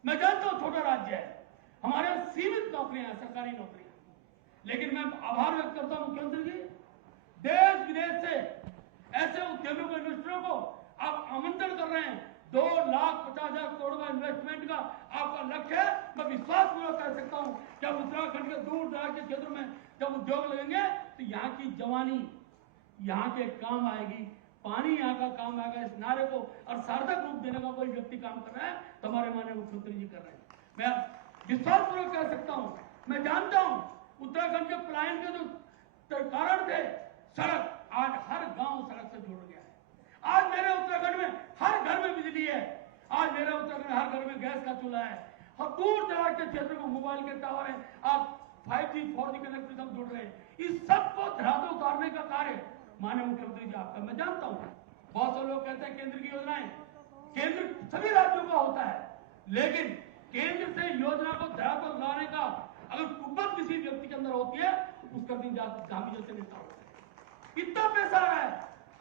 मैं जानता हूं छोटा राज्य है, हमारे सीमित नौकरियां हैं, सरकारी नौकरियां, लेकिन मैं आभार व्यक्त करता हूं मुख्यमंत्री जी, देश विदेश से ऐसे उद्यमियों को, इन्वेस्टरों को आप आमंत्रण कर रहे हैं। 2,50,000 करोड़ का इन्वेस्टमेंट का आपका लक्ष्य है। मैं विश्वास पूर्वक कह सकता हूं कि अब उत्तराखंड के दूर दराज के क्षेत्रों में जब उद्योग लगेंगे तो यहाँ की जवानी यहाँ के काम आएगी, पानी यहाँ का काम आएगा। इस नारे को और सार्थक रूप देने का कोई व्यक्ति काम कर रहा है तो हमारे माननीय मुख्यमंत्री जी कर रहे हैं। मैं विश्वास पूर्वक कह सकता हूं, मैं जानता हूं उत्तराखंड के पलायन के जो कारण थे, सड़क, आज हर गांव सड़क से जुड़ गया है। आज मेरे उत्तराखंड में हर घर में बिजली है, आज मेरे उत्तराखंड में हर घर में गैस का चूल्हा है, और दूर दराज के क्षेत्र में मोबाइल के टावर है, आप 5G 4G कनेक्टिविटी हम जुड़ रहे हैं। इस सब को धरातल उतारने का कार्य माननीय मुख्यमंत्री जी आपका। मैं जानता हूं बहुत से लोग कहते हैं केंद्र की योजनाएं, केंद्र सभी राज्यों का होता है, लेकिन केंद्र से योजना को धरातल लाने का अगर कुव्वत किसी व्यक्ति के अंदर होती है तो पुष्कर सिंह धामी जैसे नेता होते हैं। इतना पैसा आ रहा है,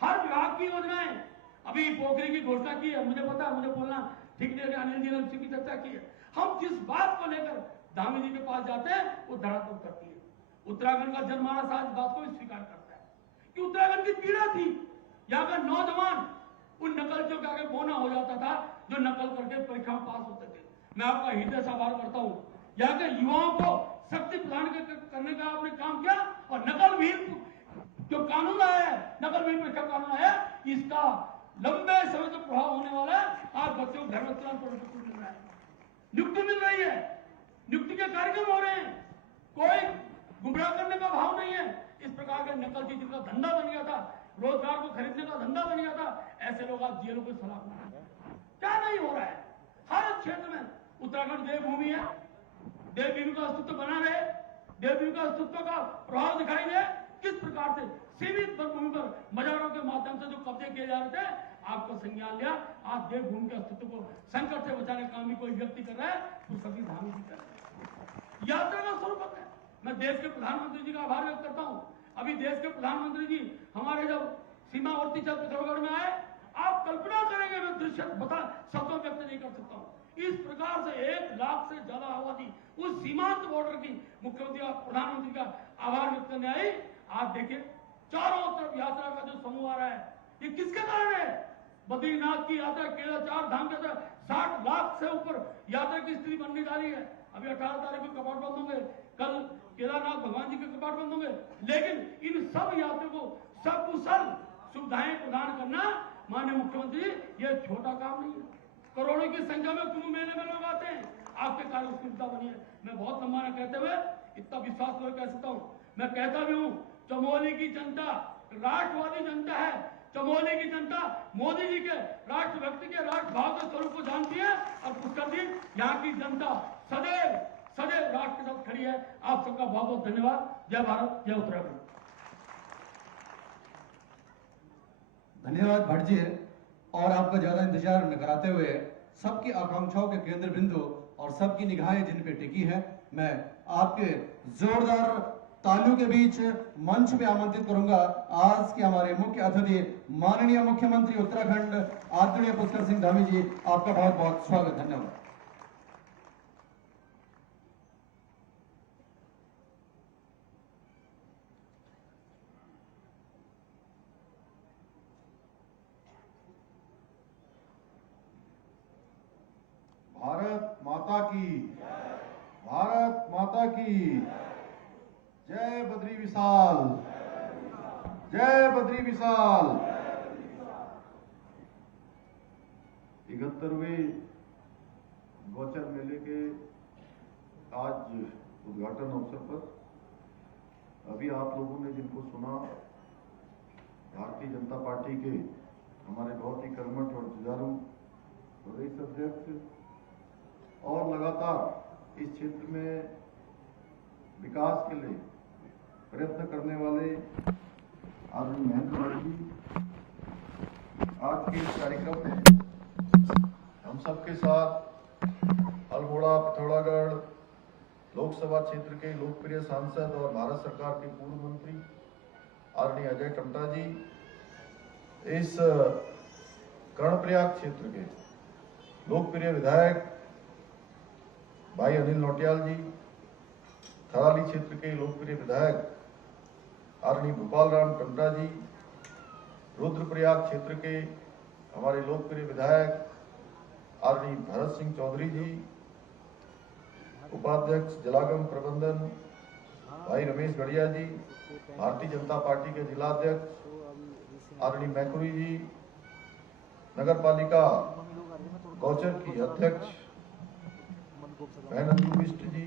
हर विभाग की योजनाएं, अभी पोखरी की घोषणा की है, मुझे पता है, मुझे बोलना ठीक नहीं है, अनिल जी ने उसी की चर्चा की है। हम जिस बात को लेकर धामी जी के पास जाते हैं वो धरातल उतरती है। उत्तराखंड का जनमानस आज बात को भी स्वीकार करता है कि उत्तराखंड की पीड़ा थी, यहाँ का नौजवान उन नकलचियों के आगे बोना हो जाता था जो नकल करके परीक्षा में पास होते थे। मैं आपका हृदय से आभार करता हूँ, यहाँ के युवाओं को शक्ति प्रदान करने का आपने काम किया, और नकल विहीन जो कानून आया है, नकल विहीन परीक्षा कानून आया, इसका लंबे समय तक प्रभाव होने वाला है। आज बच्चों को घर में तुरंत प्रोजेक्ट मिल रहा है, नियुक्ति मिल रही है, नियुक्ति के कार्यक्रम हो रहे हैं, कोई गुमराह करने का भाव नहीं है। इस प्रकार के नकल चीज जिनका धंधा बन गया था, रोजगार को खरीदने का धंधा बन गया था, ऐसे लोग आज जेलों को सलाह क्या नहीं हो रहा है। हर क्षेत्र में उत्तराखंड देवभूमि है, देवभूमि का अस्तित्व बना रहे, देवभूमि का अस्तित्व का प्रभाव दिखाई दे। किस प्रकार से सीमित भूमि पर मजारों के माध्यम से जो कब्जे किए जा रहे थे, आपको संज्ञान लिया, आज देवभूमि के अस्तित्व को संकट से बचाने का काम भी कोई व्यक्ति कर रहा है तो सभी धामी जी कर रहे हैं। यात्रा का स्वरूप है। मैं देश के प्रधानमंत्री जी का आभार व्यक्त करता हूं। अभी देश के प्रधानमंत्री जी हमारे जब सीमावर्ती पिथौरागढ़ में आए, आप कल्पना करेंगे, मैं दृश्य बता शब्दों व्यक्त नहीं कर सकता हूं। इस प्रकार से 1 लाख से ज्यादा आबादी उस सीमांत बॉर्डर की मुख्यमंत्री का, प्रधानमंत्री का आभार व्यक्त करने आई। आज देखिए चारों तरफ यात्रा का जो समूह आ रहा है, ये किसके कारण है? बद्रीनाथ की यात्रा, केदार 4 धाम की यात्रा, 60 लाख से ऊपर यात्रा की स्थिति बनने जा रही है। अभी 18 तारीख को कपाट बंद होंगे, कल केदारनाथ भगवान जी के कपाट बंद होंगे, लेकिन इन सब यात्रियों को सकुशल सुविधाएं प्रदान करना माननीय मुख्यमंत्री ये छोटा काम नहीं है। करोड़ों की संख्या में कुंभ मेले में लोग आते हैं, आपके कार्य सुविधा बनी है। मैं बहुत सम्मान कहते हुए इतना विश्वास कह सकता हूँ, मैं कहता भी हूं, चमोली की जनता राष्ट्रवादी जनता है। चमोली की जनता मोदी जी के राष्ट्रभक्ति के राष्ट्रभाव के स्वरूप को जानती है और पुष्कर दिन यहाँ की जनता सदैव सदैव राष्ट्र के साथ खड़ी है। आप सबका बहुत बहुत धन्यवाद। जय भारत, जय उत्तराखंड। धन्यवाद भट्ट जी। और आपका ज्यादा इंतजार न कराते हुए सबकी आकांक्षाओं के केंद्र बिंदु और सबकी निगाहें जिन पे टिकी है, मैं आपके जोरदार तालियों के बीच मंच पे आमंत्रित करूंगा आज के हमारे मुख्य अतिथि माननीय मुख्यमंत्री उत्तराखंड आदरणीय पुष्कर सिंह धामी जी। आपका बहुत बहुत स्वागत। धन्यवाद। भारत माता की, भारत माता की जय। बद्री विशाल, जय बद्री विशाल। 71वें गौचर मेले के आज उद्घाटन अवसर पर अभी आप लोगों ने जिनको सुना, भारतीय जनता पार्टी के हमारे बहुत ही कर्मठ और जुझारू प्रदेश अध्यक्ष और लगातार इस क्षेत्र में विकास के लिए प्रयत्न करने वाले आदरणीय महेंद्र जी, आज के इस कार्यक्रम में हम सबके साथ अल्मोड़ा पिथौरागढ़ लोकसभा क्षेत्र के लोकप्रिय सांसद और भारत सरकार के पूर्व मंत्री आदरणीय अजय टम्टा जी, इस कर्णप्रयाग क्षेत्र के लोकप्रिय विधायक भाई अनिल नौटियाल जी, थराली क्षेत्र के लोकप्रिय विधायक आदरणीय भोपाल राम टंडा जी, रुद्रप्रयाग क्षेत्र के हमारे लोकप्रिय विधायक आदरणीय भरत सिंह चौधरी जी, उपाध्यक्ष जलागम प्रबंधन भाई रमेश गढ़िया जी, भारतीय जनता पार्टी के जिलाध्यक्ष आदरणीय मैकुरी जी, नगर पालिका गौचर की अध्यक्ष बहन अंजू बिष्ट जी,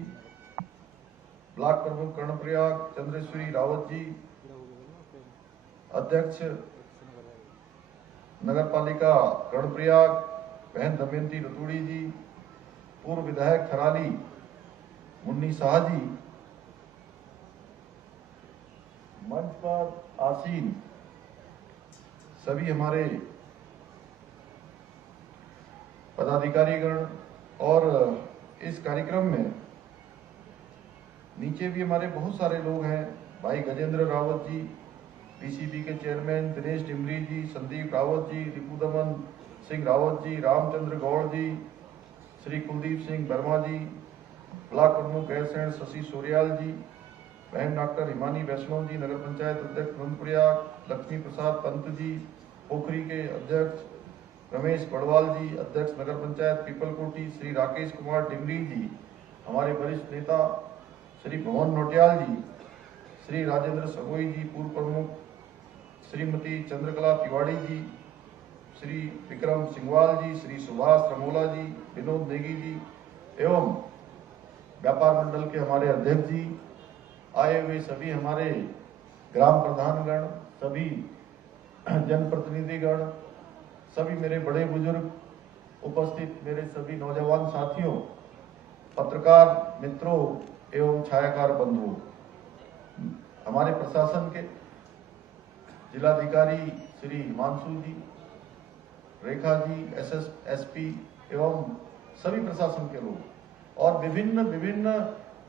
ब्लॉक प्रमुख कर्णप्रयाग चंद्रेश्वरी रावत जी, अध्यक्ष नगर पालिका कर्णप्रयाग बहन दमयंती रतूड़ी जी, पूर्व विधायक थराली मुन्नी शाह जी, मंच पर आसीन सभी हमारे पदाधिकारीगण और इस कार्यक्रम में नीचे भी हमारे बहुत सारे लोग हैं। भाई गजेंद्र रावत जी, पीसीबी के चेयरमैन दिनेश डिमरी जी, संदीप रावत जी, रिपुदमन सिंह रावत जी, रामचंद्र गौड़ जी, श्री कुलदीप सिंह वर्मा जी, ब्लॉक प्रमुख गैरसैंण शशि सोरियाल जी, बहन डॉक्टर हिमानी वैष्णव जी, नगर पंचायत अध्यक्ष नंदप्रयाग लक्ष्मी प्रसाद पंत जी, पोखरी के अध्यक्ष रमेश पड़वाल जी, अध्यक्ष नगर पंचायत पीपलकोटी श्री राकेश कुमार डिमरी जी, हमारे वरिष्ठ नेता श्री भवन नौटियाल जी, श्री राजेंद्र सगोई जी, पूर्व प्रमुख श्रीमती चंद्रकला तिवाड़ी जी, श्री विक्रम सिंघवाल जी, श्री सुभाष रमोला जी, विनोद नेगी जी एवं व्यापार मंडल के हमारे अध्यक्ष जी, आए हुए सभी हमारे ग्राम प्रधानगण, सभी जनप्रतिनिधिगण, सभी मेरे बड़े बुजुर्ग, उपस्थित मेरे सभी नौजवान साथियों, पत्रकार मित्रों एवं छायाकार बंधुओं, हमारे प्रशासन के जिलाधिकारी श्री हिमांशु जी, रेखा जी, एसपी एवं सभी प्रशासन के लोग और विभिन्न विभिन्न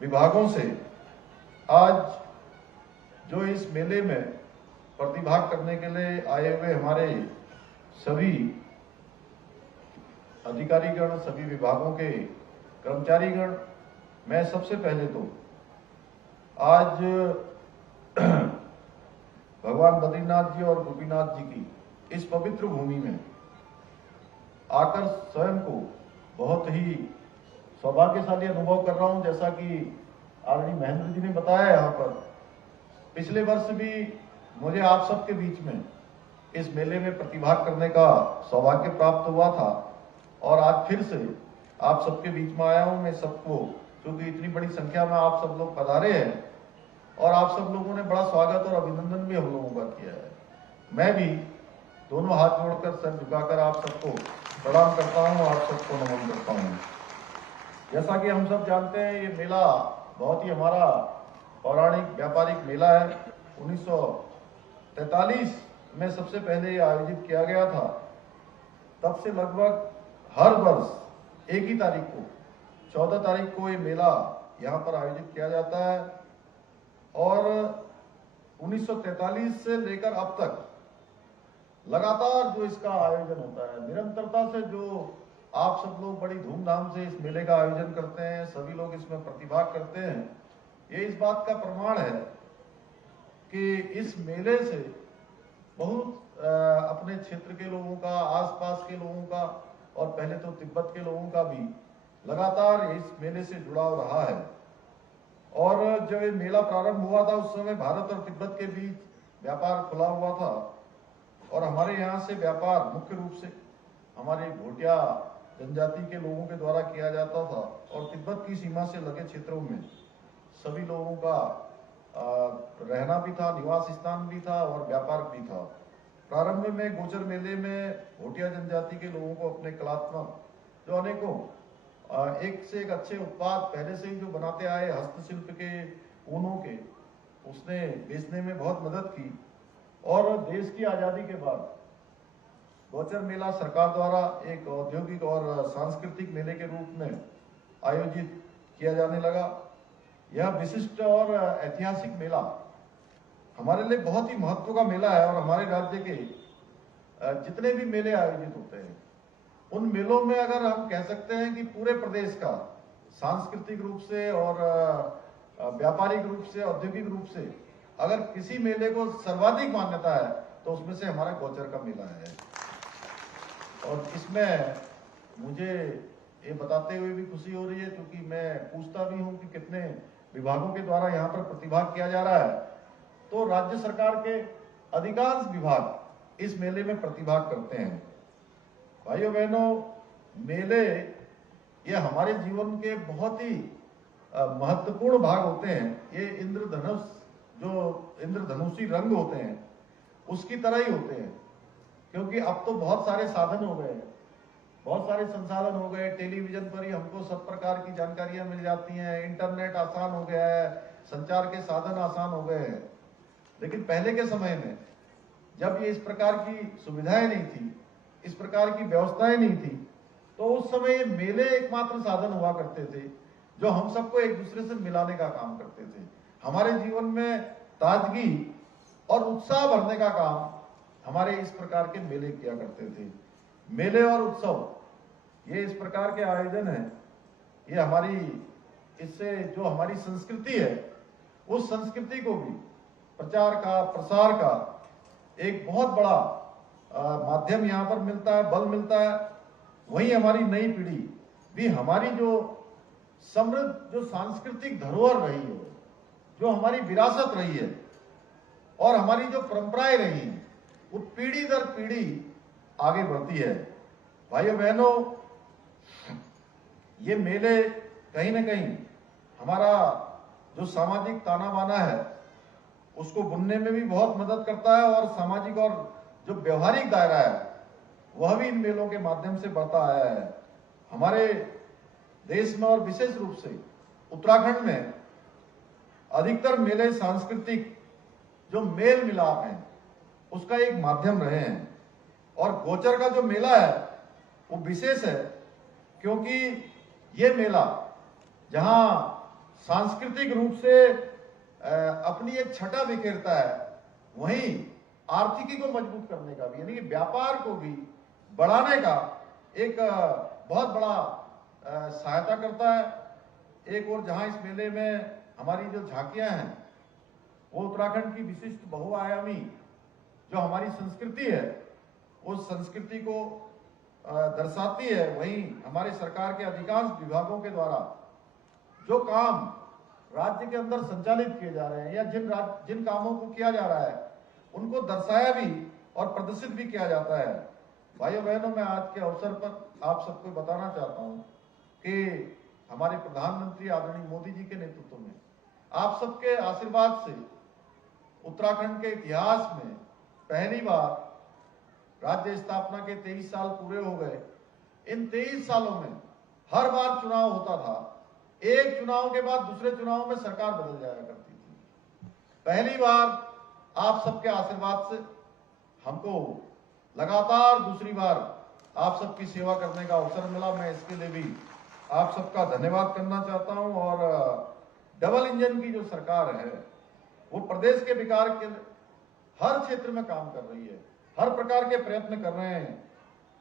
विभागों से आज जो इस मेले में प्रतिभाग करने के लिए आए हुए हमारे सभी अधिकारीगण, सभी विभागों के कर्मचारीगण, मैं सबसे पहले तो आज भगवान बद्रीनाथ जी और गोपीनाथ जी की इस पवित्र भूमि में आकर स्वयं को बहुत ही सौभाग्यशाली अनुभव कर रहा हूं। जैसा कि आदरणीय महेंद्र जी ने बताया, यहाँ पर पिछले वर्ष भी मुझे आप सबके बीच में इस मेले में प्रतिभाग करने का सौभाग्य प्राप्त हुआ था और आज फिर से आप सबके बीच में आया हूं। मैं सबको, क्योंकि इतनी बड़ी संख्या में आप सब लोग पधारे हैं और आप सब लोगों ने बड़ा स्वागत और अभिनंदन भी हम लोगों का किया है। मैं भी दोनों हाथ जोड़कर सर झुकाकर आप सबको प्रणाम करता हूँ, आप सबको नमन करता हूँ। जैसा कि हम सब जानते हैं, ये मेला बहुत ही हमारा पौराणिक व्यापारिक मेला है। 1943 में सबसे पहले ये आयोजित किया गया था। तब से लगभग हर वर्ष एक ही तारीख को 14 तारीख को ये मेला यहाँ पर आयोजित किया जाता है और 1943 से लेकर अब तक लगातार जो इसका आयोजन होता है, निरंतरता से जो आप सब लोग बड़ी धूमधाम से इस मेले का आयोजन करते हैं, सभी लोग इसमें प्रतिभाग करते हैं, ये इस बात का प्रमाण है कि इस मेले से बहुत अपने क्षेत्र के लोगों का, आसपास के लोगों का और पहले तो तिब्बत के लोगों का भी लगातार इस मेले से जुड़ाव रहा है। और जब ये मेला प्रारंभ हुआ था उस समय भारत और तिब्बत के बीच व्यापार खुला हुआ था और हमारे यहाँ से व्यापार मुख्य रूप से हमारे भोटिया जनजाति के लोगों के द्वारा किया जाता था और तिब्बत की सीमा से लगे क्षेत्रों में सभी लोगों का रहना भी था, निवास स्थान भी था और व्यापार भी था। प्रारंभ में गोचर मेले में भोटिया जनजाति के लोगों को अपने कलात्मक जो अनेकों एक से एक अच्छे उत्पाद पहले से ही जो बनाते आए हस्तशिल्प के, ऊनों के, उसने बेचने में बहुत मदद की। और देश की आजादी के बाद गोचर मेला सरकार द्वारा एक औद्योगिक और सांस्कृतिक मेले के रूप में आयोजित किया जाने लगा। यह विशिष्ट और ऐतिहासिक मेला हमारे लिए बहुत ही महत्व का मेला है और हमारे राज्य के जितने भी मेले आयोजित होते हैं उन मेलों में अगर हम कह सकते हैं कि पूरे प्रदेश का सांस्कृतिक रूप से और व्यापारिक रूप से, औद्योगिक रूप से अगर किसी मेले को सर्वाधिक मान्यता है तो उसमें से हमारा गोचर का मेला है। और इसमें मुझे ये बताते हुए भी खुशी हो रही है क्योंकि मैं पूछता भी हूँ कि कितने विभागों के द्वारा यहाँ पर प्रतिभाग किया जा रहा है, तो राज्य सरकार के अधिकांश विभाग इस मेले में प्रतिभाग करते हैं। भाइयों बहनों, मेले ये हमारे जीवन के बहुत ही महत्वपूर्ण भाग होते हैं। ये इंद्रधनुष, जो इंद्रधनुषी रंग होते हैं उसकी तरह ही होते हैं, क्योंकि अब तो बहुत सारे साधन हो गए, बहुत सारे संसाधन हो गए। टेलीविजन पर ही हमको सब प्रकार की जानकारियां मिल जाती हैं, इंटरनेट आसान हो गया है, संचार के साधन आसान हो गए हैं। लेकिन पहले के समय में जब ये इस प्रकार की सुविधाएं नहीं थी, इस प्रकार की व्यवस्थाएं नहीं थी, तो उस समय ये मेले एकमात्र साधन हुआ करते थे जो हम सबको एक दूसरे से मिलाने का काम करते थे, हमारे जीवन में ताजगी और उत्साह भरने का काम हमारे इस प्रकार के मेले किया करते थे। मेले और उत्सव ये इस प्रकार के आयोजन है, ये हमारी इससे जो हमारी संस्कृति है उस संस्कृति को भी प्रचार का, प्रसार का एक बहुत बड़ा माध्यम यहाँ पर मिलता है, बल मिलता है। वहीं हमारी नई पीढ़ी भी हमारी जो समृद्ध जो सांस्कृतिक धरोहर रही है, जो हमारी विरासत रही है और हमारी जो परंपराएं रही हैं, वो पीढ़ी दर पीढ़ी आगे बढ़ती है। भाइयों बहनों, ये मेले कहीं ना कहीं हमारा जो सामाजिक ताना बाना है उसको बुनने में भी बहुत मदद करता है और सामाजिक और जो व्यवहारिक दायरा है वह भी इन मेलों के माध्यम से बढ़ता आया है। हमारे देश में और विशेष रूप से उत्तराखंड में अधिकतर मेले सांस्कृतिक जो मेल मिलाप है उसका एक माध्यम रहे हैं। और गोचर का जो मेला है वो विशेष है क्योंकि ये मेला जहां सांस्कृतिक रूप से अपनी एक छटा बिखेरता है, वहीं आर्थिकी को मजबूत करने का भी, यानी कि व्यापार को भी बढ़ाने का एक बहुत बड़ा सहायता करता है। एक और जहां इस मेले में हमारी जो झांकियां हैं वो उत्तराखंड की विशिष्ट बहुआयामी जो हमारी संस्कृति है उस संस्कृति को दर्शाती है, वहीं हमारे सरकार के अधिकांश विभागों के द्वारा जो काम राज्य के अंदर संचालित किए जा रहे हैं या जिन कामों को किया जा रहा है उनको दर्शाया भी और प्रदर्शित भी किया जाता है। भाइयों बहनों, मैं आज के अवसर पर आप सबको बताना चाहता हूं कि हमारे प्रधानमंत्री आदरणीय मोदी जी के नेतृत्व में आप सबके आशीर्वाद से उत्तराखंड के इतिहास में पहली बार राज्य स्थापना के 23 साल पूरे हो गए। इन 23 सालों में हर बार चुनाव होता था, एक चुनाव के बाद दूसरे चुनाव में सरकार बदल जाया करती थी। पहली बार आप सबके आशीर्वाद से हमको लगातार दूसरी बार आप सबकी सेवा करने का अवसर मिला। मैं इसके लिए भी आप सबका धन्यवाद करना चाहता हूं। और डबल इंजन की जो सरकार है वो प्रदेश के विकास के हर क्षेत्र में काम कर रही है, हर प्रकार के प्रयत्न कर रहे हैं।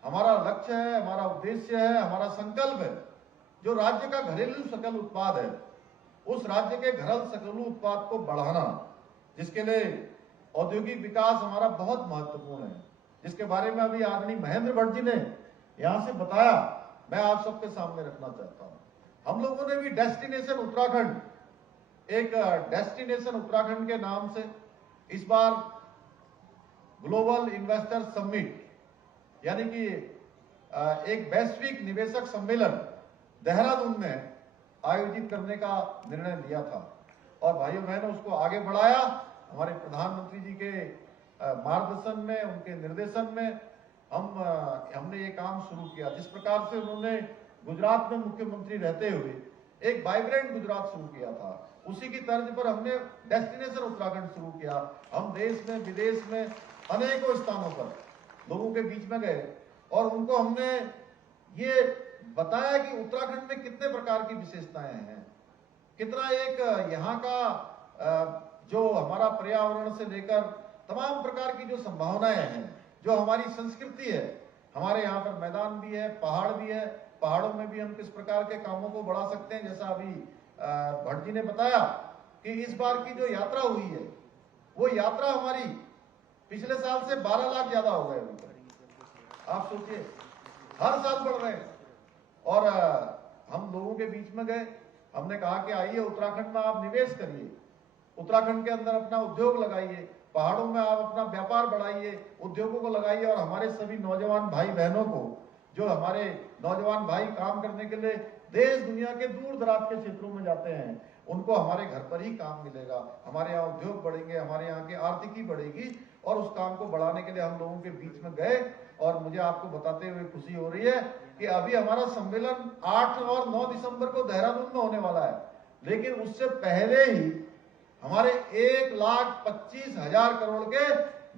हमारा लक्ष्य है, हमारा उद्देश्य है, हमारा संकल्प है, जो राज्य का घरेलू सकल उत्पाद है उस राज्य के घरेलू सकल उत्पाद को बढ़ाना, जिसके लिए औद्योगिक विकास हमारा बहुत महत्वपूर्ण है, जिसके बारे में अभी आदरणीय महेंद्र भट्ट जी ने यहां से बताया, मैं आप सबके सामने रखना चाहता हूं। हम लोगों ने भी डेस्टिनेशन उत्तराखंड, एक डेस्टिनेशन उत्तराखंड के नाम से इस बार ग्लोबल इन्वेस्टर समिट यानी कि एक वैश्विक निवेशक सम्मेलन देहरादून में आयोजित करने का निर्णय लिया था। और भाइयों बहनों, उसको आगे बढ़ाया हमारे प्रधानमंत्री जी के मार्गदर्शन में, उनके निर्देशन में हमने ये काम शुरू किया। जिस प्रकार से उन्होंने गुजरात में मुख्यमंत्री रहते हुए एक वाइब्रेंट गुजरात शुरू किया था, उसी की तर्ज पर हमने डेस्टिनेशन उत्तराखंड शुरू किया। हम देश में विदेश में अनेकों स्थानों पर लोगों के बीच में गए और उनको हमने ये बताया कि उत्तराखंड में कितने प्रकार की विशेषताएं हैं, कितना एक यहाँ का जो हमारा पर्यावरण से लेकर तमाम प्रकार की जो संभावनाएं हैं, जो हमारी संस्कृति है। हमारे यहाँ पर मैदान भी है, पहाड़ भी है, पहाड़ों में भी हम किस प्रकार के कामों को बढ़ा सकते हैं। जैसा अभी भट्ट जी ने बताया कि इस बार की जो यात्रा हुई है वो यात्रा हमारी पिछले साल से 12 लाख ज्यादा हो गए। आप सोचिए, हर साल बढ़ रहे हैं। और हम लोगों के बीच में गए, हमने कहा कि आइए उत्तराखंड में आप निवेश करिए, उत्तराखंड के अंदर अपना उद्योग लगाइए, पहाड़ों में आप अपना व्यापार बढ़ाइए, उद्योगों को लगाइए। और हमारे सभी नौजवान भाई बहनों को, जो हमारे नौजवान भाई काम करने के लिए देश दुनिया के दूर दराज के क्षेत्रों में जाते हैं, उनको हमारे घर पर ही काम मिलेगा, हमारे यहाँ उद्योग बढ़ेंगे, हमारे यहाँ की आर्थिकी बढ़ेगी। और उस काम को बढ़ाने के लिए हम लोगों के बीच में गए। और मुझे आपको बताते हुए खुशी हो रही है कि अभी हमारा सम्मेलन 8 और 9 दिसंबर को देहरादून में होने वाला है, लेकिन उससे पहले ही हमारे 1,25,000 करोड़ के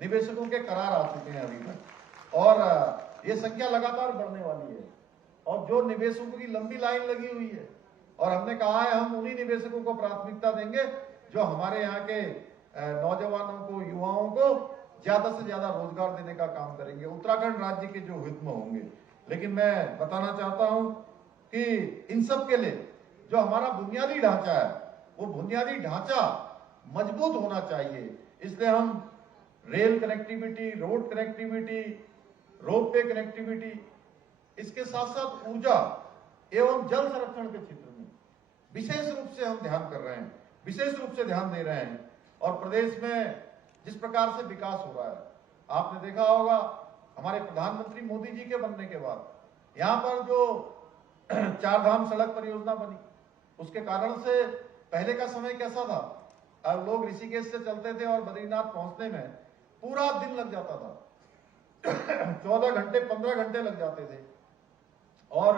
निवेशकों के करार आ चुके हैं अभी तक। और ये संख्या लगातार बढ़ने वाली है। और जो निवेशकों की लंबी लाइन लगी हुई है, और हमने कहा है हम उन्हीं निवेशकों को प्राथमिकता देंगे जो हमारे यहाँ के नौजवानों को, युवाओं को ज्यादा से ज्यादा रोजगार देने का काम करेंगे, उत्तराखंड राज्य के जो हित में होंगे। लेकिन मैं बताना चाहता हूं कि इन सब के लिए जो हमारा बुनियादी ढांचा है, वो बुनियादी ढांचा मजबूत होना चाहिए। इसलिए हम rail connectivity, road connectivity, ropeway connectivity, इसके साथ साथ ऊर्जा एवं जल संरक्षण के क्षेत्र में विशेष रूप से हम ध्यान कर रहे हैं, विशेष रूप से ध्यान दे रहे हैं। और प्रदेश में जिस प्रकार से विकास हो रहा है, आपने देखा होगा हमारे प्रधानमंत्री मोदी जी के बनने के बाद यहाँ पर जो 4 धाम सड़क परियोजना बनी, उसके कारण से पहले का समय कैसा था, अब लोग ऋषिकेश से चलते थे और बद्रीनाथ पहुंचने में पूरा दिन लग जाता था 14 घंटे 15 घंटे लग जाते थे और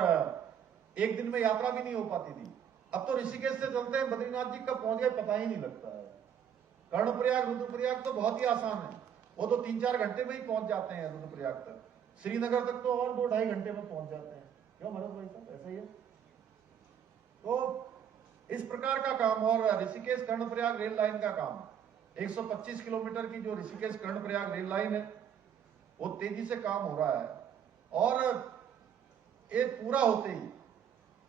एक दिन में यात्रा भी नहीं हो पाती थी। अब तो ऋषिकेश से चलते हैं, बद्रीनाथ जी कब पहुंच गए पता ही नहीं लगता है। कर्णप्रयाग, रुद्रप्रयाग तो बहुत ही आसान है, वो तो 3-4 घंटे में ही पहुंच जाते हैं रुद्रप्रयाग तक। श्रीनगर तक तो और 2-2.5 घंटे में पहुंच जाते हैं। क्यों भरत भाई साहब, ऐसा ही है। तो इस प्रकार का काम, और ऋषिकेश कर्णप्रयाग रेल लाइन का काम, 125 किलोमीटर की जो ऋषिकेश कर्णप्रयाग रेल लाइन है, वो तेजी से काम हो रहा है। और ये पूरा होते ही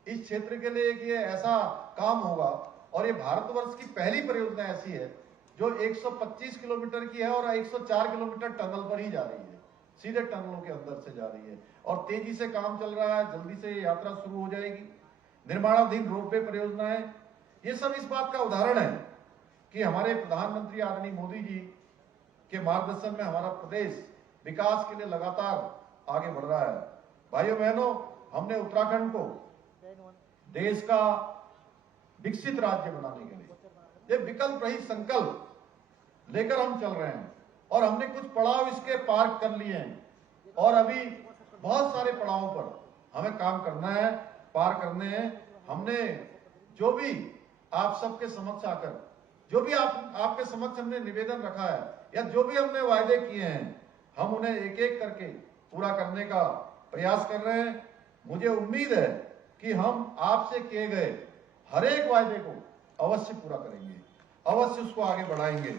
इस क्षेत्र के लिए ये ऐसा काम होगा, और ये भारतवर्ष की पहली परियोजना ऐसी है जो 125 किलोमीटर की है और 104 किलोमीटर टनल पर ही जा रही है, सीधे टनलों के अंदर से जा रही है और तेजी से काम चल रहा है। जल्दी से यात्रा शुरू हो जाएगी। निर्माणाधीन रोपवे परियोजना है। ये सब इस बात का उदाहरण है कि हमारे प्रधानमंत्री आदरणीय मोदी जी के मार्गदर्शन में हमारा प्रदेश विकास के लिए लगातार आगे बढ़ रहा है। भाइयों बहनों, हमने उत्तराखंड को देश का विकसित राज्य बनाने के लिए ये विकल्प रहित संकल्प लेकर हम चल रहे हैं और हमने कुछ पड़ाव इसके पार कर लिए हैं और अभी बहुत सारे पड़ावों पर हमें काम करना है, पार करने हैं। हमने जो भी आप सबके समक्ष आकर जो भी आपके समक्ष हमने निवेदन रखा है या जो भी हमने वायदे किए हैं, हम उन्हें एक एक करके पूरा करने का प्रयास कर रहे हैं। मुझे उम्मीद है कि हम आपसे किए गए हर एक वायदे को अवश्य पूरा करेंगे, अवश्य उसको आगे बढ़ाएंगे।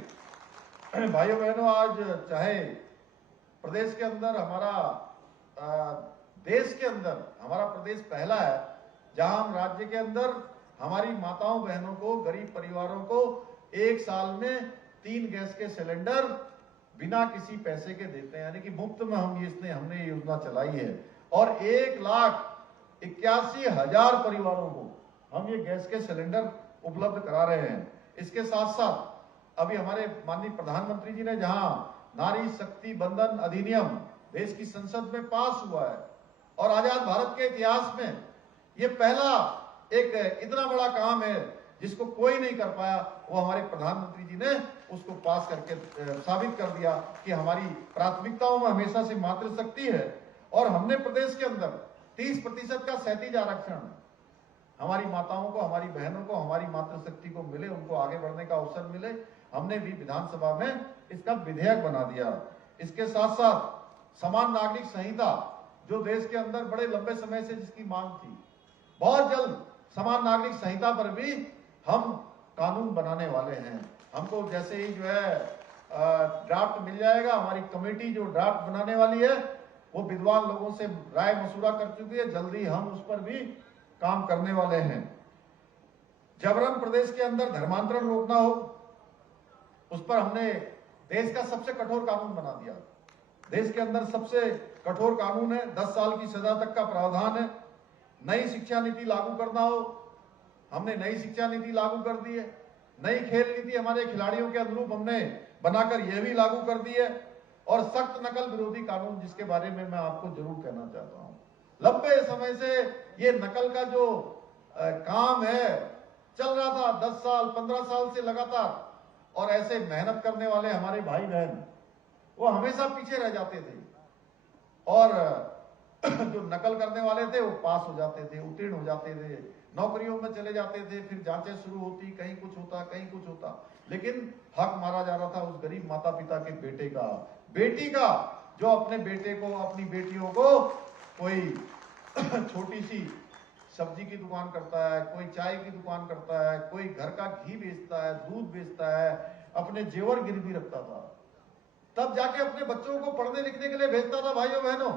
भाइयों बहनों, आज चाहे प्रदेश के अंदर देश के अंदर हमारा प्रदेश पहला है जहां हम राज्य के अंदर हमारी माताओं बहनों को, गरीब परिवारों को एक साल में 3 गैस के सिलेंडर बिना किसी पैसे के देते हैं, यानी कि मुफ्त में हमने ये योजना चलाई है और 1,81,000 परिवारों को हम ये गैस के सिलेंडर उपलब्ध करा रहे हैं। इसके साथ साथ अभी हमारे माननीय प्रधानमंत्री जी ने जहां नारी शक्ति बंधन अधिनियम देश की संसद में पास हुआ है और आजाद भारत के इतिहास में ये पहला एक इतना बड़ा काम है जिसको कोई नहीं कर पाया, वो हमारे प्रधानमंत्री जी ने उसको पास करके साबित कर दिया कि हमारी प्राथमिकताओं में हमेशा से मातृशक्ति है। और हमने प्रदेश के अंदर 30% का सहतीज आरक्षण हमारी माताओं को, हमारी बहनों को, हमारी मातृशक्ति को मिले, उनको आगे बढ़ने का अवसर मिले। हमने भी विधानसभा में इसका विधेयक बना दिया। इसके साथ साथ समान नागरिक संहिता जो देश के अंदर बड़े लंबे समय से जिसकी मांग थी, बहुत जल्द समान नागरिक संहिता पर भी हम कानून बनाने वाले हैं। हमको जैसे ही जो है ड्राफ्ट मिल जाएगा, हमारी कमेटी जो ड्राफ्ट बनाने वाली है वो विद्वान लोगों से राय मशुरा कर चुकी है, जल्दी हम उस पर भी काम करने वाले हैं। जबरन प्रदेश के अंदर धर्मांतरण रोकना हो, उस पर हमने देश का सबसे कठोर कानून बना दिया। देश के अंदर सबसे कठोर कानून है, 10 साल की सजा तक का प्रावधान है। नई शिक्षा नीति लागू करना हो, हमने नई शिक्षा नीति लागू कर दी है। नई खेल नीति हमारे खिलाड़ियों के अनुरूप हमने बनाकर यह भी लागू कर दी है। और सख्त नकल विरोधी कानून, जिसके बारे में मैं आपको जरूर कहना चाहता हूं, लंबे समय से ये नकल का जो काम है चल रहा था, 10 साल 15 साल से लगातार, और ऐसे मेहनत करने वाले हमारे भाई बहन वो हमेशा पीछे रह जाते थे और जो नकल करने वाले थे वो पास हो जाते थे, उत्तीर्ण हो जाते थे, नौकरियों में चले जाते थे, फिर जांचें शुरू होती, कहीं कुछ होता कहीं कुछ होता, लेकिन हक मारा जा रहा था उस गरीब माता पिता के बेटे का, बेटी का, जो अपने बेटे को, अपनी बेटियों को कोई छोटी सी सब्जी की दुकान करता है, कोई चाय की दुकान करता है, कोई घर का घी बेचता है, दूध बेचता है, अपने जेवर गिरवी रखता था, तब जाके अपने बच्चों को पढ़ने लिखने के लिए भेजता था। भाइयों बहनों,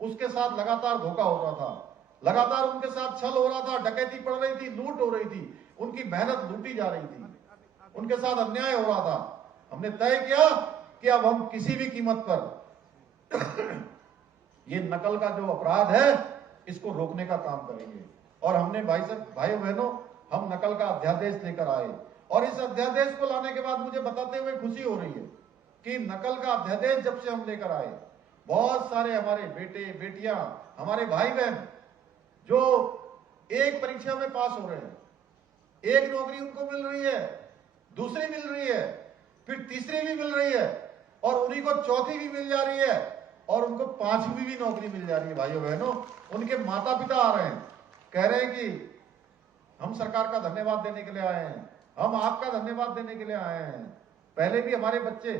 उसके साथ लगातार धोखा हो रहा था, लगातार उनके साथ छल हो रहा था, डकैती पड़ रही थी, लूट हो रही थी, उनकी मेहनत लूटी जा रही थी, उनके साथ अन्याय हो रहा था। हमने तय किया कि अब हम किसी भी कीमत पर ये नकल का जो अपराध है इसको रोकने का काम करेंगे। और हमने भाइयों बहनों, हम नकल का अध्यादेश लेकर आए और इस अध्यादेश को लाने के बाद मुझे बताते हुए खुशी हो रही है कि नकल का अध्यादेश जब से हम लेकर आए, बहुत सारे हमारे बेटे बेटियां, हमारे भाई बहन जो एक परीक्षा में पास हो रहे हैं, एक नौकरी उनको मिल रही है, दूसरी मिल रही है, फिर तीसरी भी मिल रही है और उन्हीं को चौथी भी मिल जा रही है और उनको 5वीं भी नौकरी मिल जा रही है। भाइयों बहनों, उनके माता पिता आ रहे हैं, कह रहे हैं कि हम सरकार का धन्यवाद देने के लिए आए हैं, हम आपका धन्यवाद देने के लिए आए हैं। पहले भी हमारे बच्चे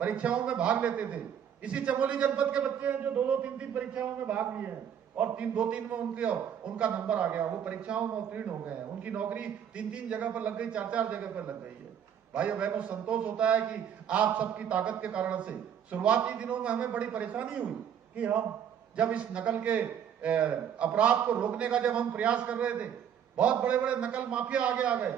परीक्षाओं में भाग लेते थे, इसी चमोली जनपद के बच्चे हैं जो 2-2, 3-3 परीक्षाओं में भाग लिए हैं और 2-3 में उनका नंबर आ गया, वो परीक्षाओं में उत्तीर्ण हो गए हैं, उनकी नौकरी 3-3 जगह पर लग गई, 4-4 जगह पर लग गई है। भाइयों बहनों, संतोष होता है कि आप सबकी ताकत के कारण से शुरुआती दिनों में हमें बड़ी परेशानी हुई कि हम जब इस नकल के अपराध को रोकने का जब हम प्रयास कर रहे थे, बहुत बड़े बड़े नकल माफिया आगे आ गए,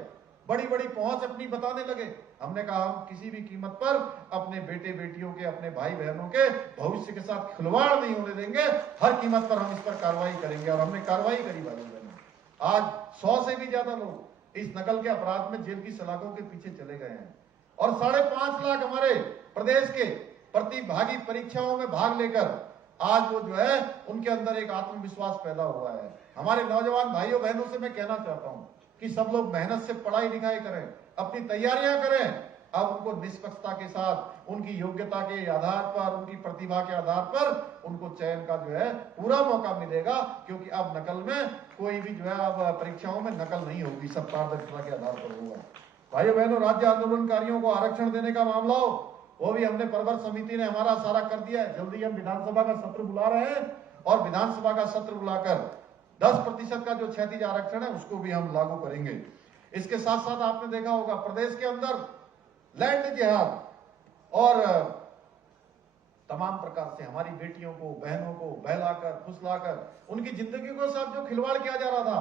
बड़ी बड़ी पहुंच अपनी बताने लगे। हमने कहा हम किसी भी कीमत पर अपने बेटे बेटियों के, अपने भाई बहनों के भविष्य के साथ खिलवाड़ नहीं होने देंगे, हर कीमत पर हम इस पर कार्रवाई करेंगे और हमने कार्रवाई करी। भाई बहनों, आज 100 से भी ज्यादा लोग इस नकल के अपराध में जेल की सलाखों के पीछे चले गए हैं और 5.5 लाख हमारे प्रदेश के प्रतिभागी परीक्षाओं में भाग लेकर आज वो जो है उनके अंदर एक आत्मविश्वास पैदा हुआ है। हमारे नौजवान भाइयों बहनों से मैं कहना चाहता हूं कि सब लोग मेहनत से पढ़ाई लिखाई करें, अपनी तैयारियां करें। अब उनको निष्पक्षता के साथ, उनकी योग्यता के आधार पर, उनकी प्रतिभा के आधार पर उनको चयन का जो है पूरा मौका मिलेगा, क्योंकि अब नकल में कोई भी जो है अब परीक्षाओं में नकल नहीं होगी, सब पारदर्शिता के आधार पर होगा। भाइयों बहनों, राज्य आंदोलनकारियों को आरक्षण देने का मामला हो, वो भी हमने प्रवर समिति ने हमारा सारा कर दिया है। जल्दी हम विधानसभा का सत्र बुला रहे हैं और विधानसभा का सत्र बुलाकर 10% का जो क्षैतिज आरक्षण है उसको भी हम लागू करेंगे। इसके साथ साथ आपने देखा होगा प्रदेश के अंदर लैंड जिहाद और तमाम प्रकार से हमारी बेटियों को, बहनों को बहलाकर फुसलाकर उनकी जिंदगी को साथ जो खिलवाड़ किया जा रहा था,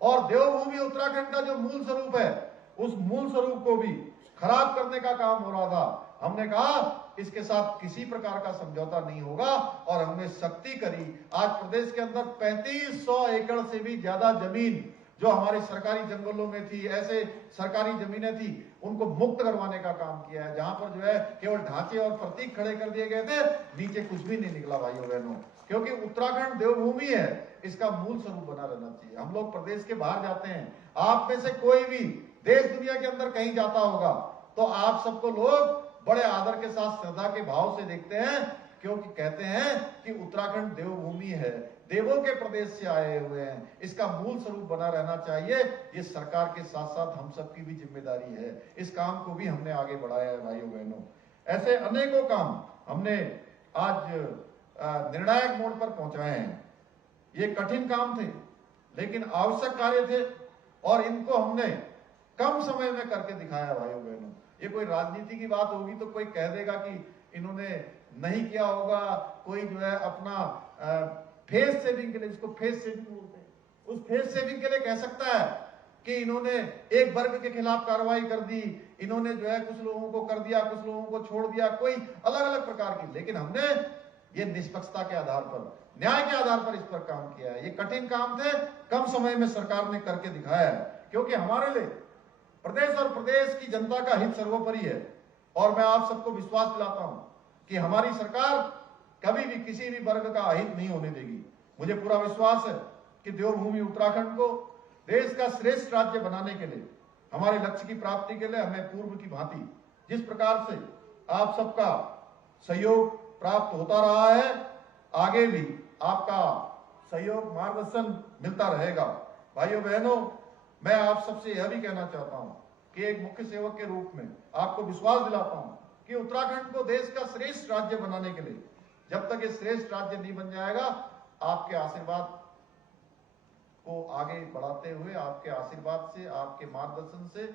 और देवभूमि उत्तराखंड का जो मूल स्वरूप है उस मूल स्वरूप को भी खराब करने का काम हो रहा था। हमने कहा इसके साथ किसी प्रकार का समझौता नहीं होगा और हमने सख्ती करी। आज प्रदेश के अंदर 3500 एकड़ से भी ज्यादा जमीन जो हमारी सरकारी जंगलों में थी, ऐसे सरकारी जमीनें थी, उनको मुक्त करवाने का काम किया है। जहां पर जो है केवल ढांचे और प्रतीक खड़े कर दिए गए थे, नीचे कुछ भी नहीं निकला भाइयों बहनों, क्योंकि उत्तराखंड देवभूमि है, इसका मूल स्वरूप बना रहना चाहिए। हम लोग प्रदेश के बाहर जाते हैं, आप में से कोई भी देश दुनिया के अंदर कहीं जाता होगा तो आप सबको लोग बड़े आदर के साथ, श्रद्धा के भाव से देखते हैं, क्योंकि कहते हैं कि उत्तराखंड देवभूमि है, देवों के प्रदेश से आए हुए हैं, इसका मूल स्वरूप बना रहना चाहिए। ये सरकार के साथ साथ हम सबकी भी जिम्मेदारी है। इस काम को भी हमने आगे बढ़ाया है भाइयों बहनों। ऐसे अनेकों काम हमने आज निर्णायक मोड़ पर पहुंचाए हैं। ये कठिन काम थे लेकिन आवश्यक कार्य थे और इनको हमने कम समय में करके दिखाया भाइयों बहनों। ये कोई राजनीति की बात होगी तो कोई कह देगा कि इन्होंने नहीं किया होगा, कोई जो है अपना फेस सेविंग के लिए, इसको फेस सेविंग बोलते हैं, उस फेस सेविंग के लिए कह सकता है कि इन्होंने एक वर्ग के खिलाफ कार्रवाई कर दी, इन्होंने जो है कुछ लोगों को कर दिया, कुछ लोगों को छोड़ दिया, कोई अलग अलग प्रकार की। लेकिन हमने ये निष्पक्षता के आधार पर, न्याय के आधार पर इस पर काम किया है। ये कठिन काम थे, कम समय में सरकार ने करके दिखाया है, क्योंकि हमारे लिए प्रदेश और प्रदेश की जनता का हित सर्वोपरि है। और मैं आप सबको विश्वास दिलाता हूं कि हमारी सरकार कभी भी किसी भी वर्ग का अहित नहीं होने देगी। मुझे पूरा विश्वास है कि देवभूमि उत्तराखंड को देश का श्रेष्ठ राज्य बनाने के लिए, हमारे लक्ष्य की प्राप्ति के लिए हमें पूर्व की भांति जिस प्रकार से आप सबका सहयोग प्राप्त होता रहा है, आगे भी आपका सहयोग, मार्गदर्शन मिलता रहेगा। भाइयों बहनों, मैं आप सबसे यह भी कहना चाहता हूं कि एक मुख्य सेवक के रूप में आपको विश्वास दिलाता हूं कि उत्तराखंड को देश का श्रेष्ठ राज्य बनाने के लिए, जब तक ये श्रेष्ठ राज्य नहीं बन जाएगा, आपके आशीर्वाद को आगे बढ़ाते हुए, आपके आशीर्वाद से, आपके मार्गदर्शन से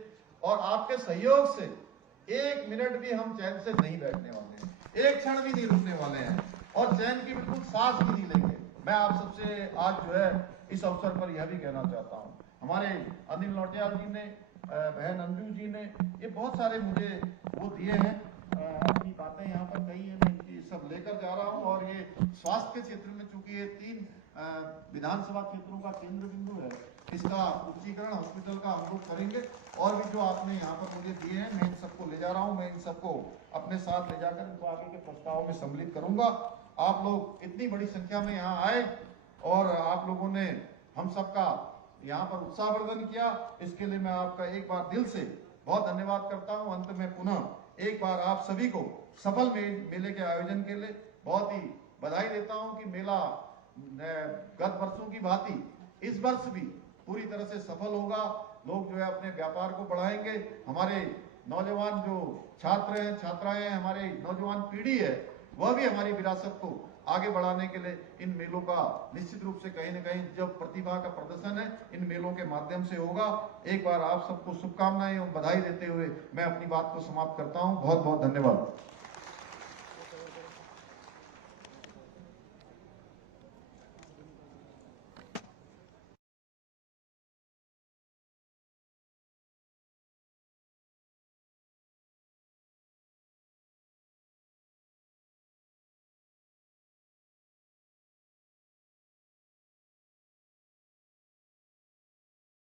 और आपके सहयोग से एक मिनट भी हम चैन से नहीं बैठने वाले हैं, एक क्षण भी नहीं रुकने वाले हैं और चैन की बिल्कुल सांस भी नहीं लेंगे। मैं आप सबसे आज जो है इस अवसर पर यह भी कहना चाहता हूं, हमारे अनिल नौटियाल जी ने, बहन अंजू जी ने, ये बहुत सारे मुझे वो दिए हैं, अपनी बातें यहाँ पर कही है, मैं इनकी सब लेकर जा रहा हूँ। और ये स्वास्थ्य के क्षेत्र में चूंकि ये 3 विधानसभा क्षेत्रों का केंद्र बिंदु है, इसका उच्चीकरण हॉस्पिटल का हम लोग करेंगे। और भी जो आपने यहाँ पर मुझे दिए हैं, मैं इन सबको ले जा रहा हूँ, मैं इन सबको अपने साथ ले जाकर इनको आगे के प्रस्तावों में सम्मिलित करूंगा। आप लोग इतनी बड़ी संख्या में यहाँ आए और आप लोगों ने हम सबका यहाँ पर उत्साहवर्धन किया, इसके लिए मैं आपका एक बार दिल से बहुत धन्यवाद करता हूँ। अंत में पुनः एक बार आप सभी को सफल मेले के आयोजन के लिए बहुत ही बधाई देता हूँ कि मेला गत वर्षों की भांति इस वर्ष भी पूरी तरह से सफल होगा। लोग जो है अपने व्यापार को बढ़ाएंगे, हमारे नौजवान जो छात्र हैं, छात्राएं हैं, हमारे नौजवान पीढ़ी है, वह भी हमारी विरासत को आगे बढ़ाने के लिए इन मेलों का निश्चित रूप से कहीं न कहीं जो प्रतिभा का प्रदर्शन है इन मेलों के माध्यम से होगा। एक बार आप सबको शुभकामनाएं और बधाई देते हुए मैं अपनी बात को समाप्त करता हूं। बहुत बहुत धन्यवाद।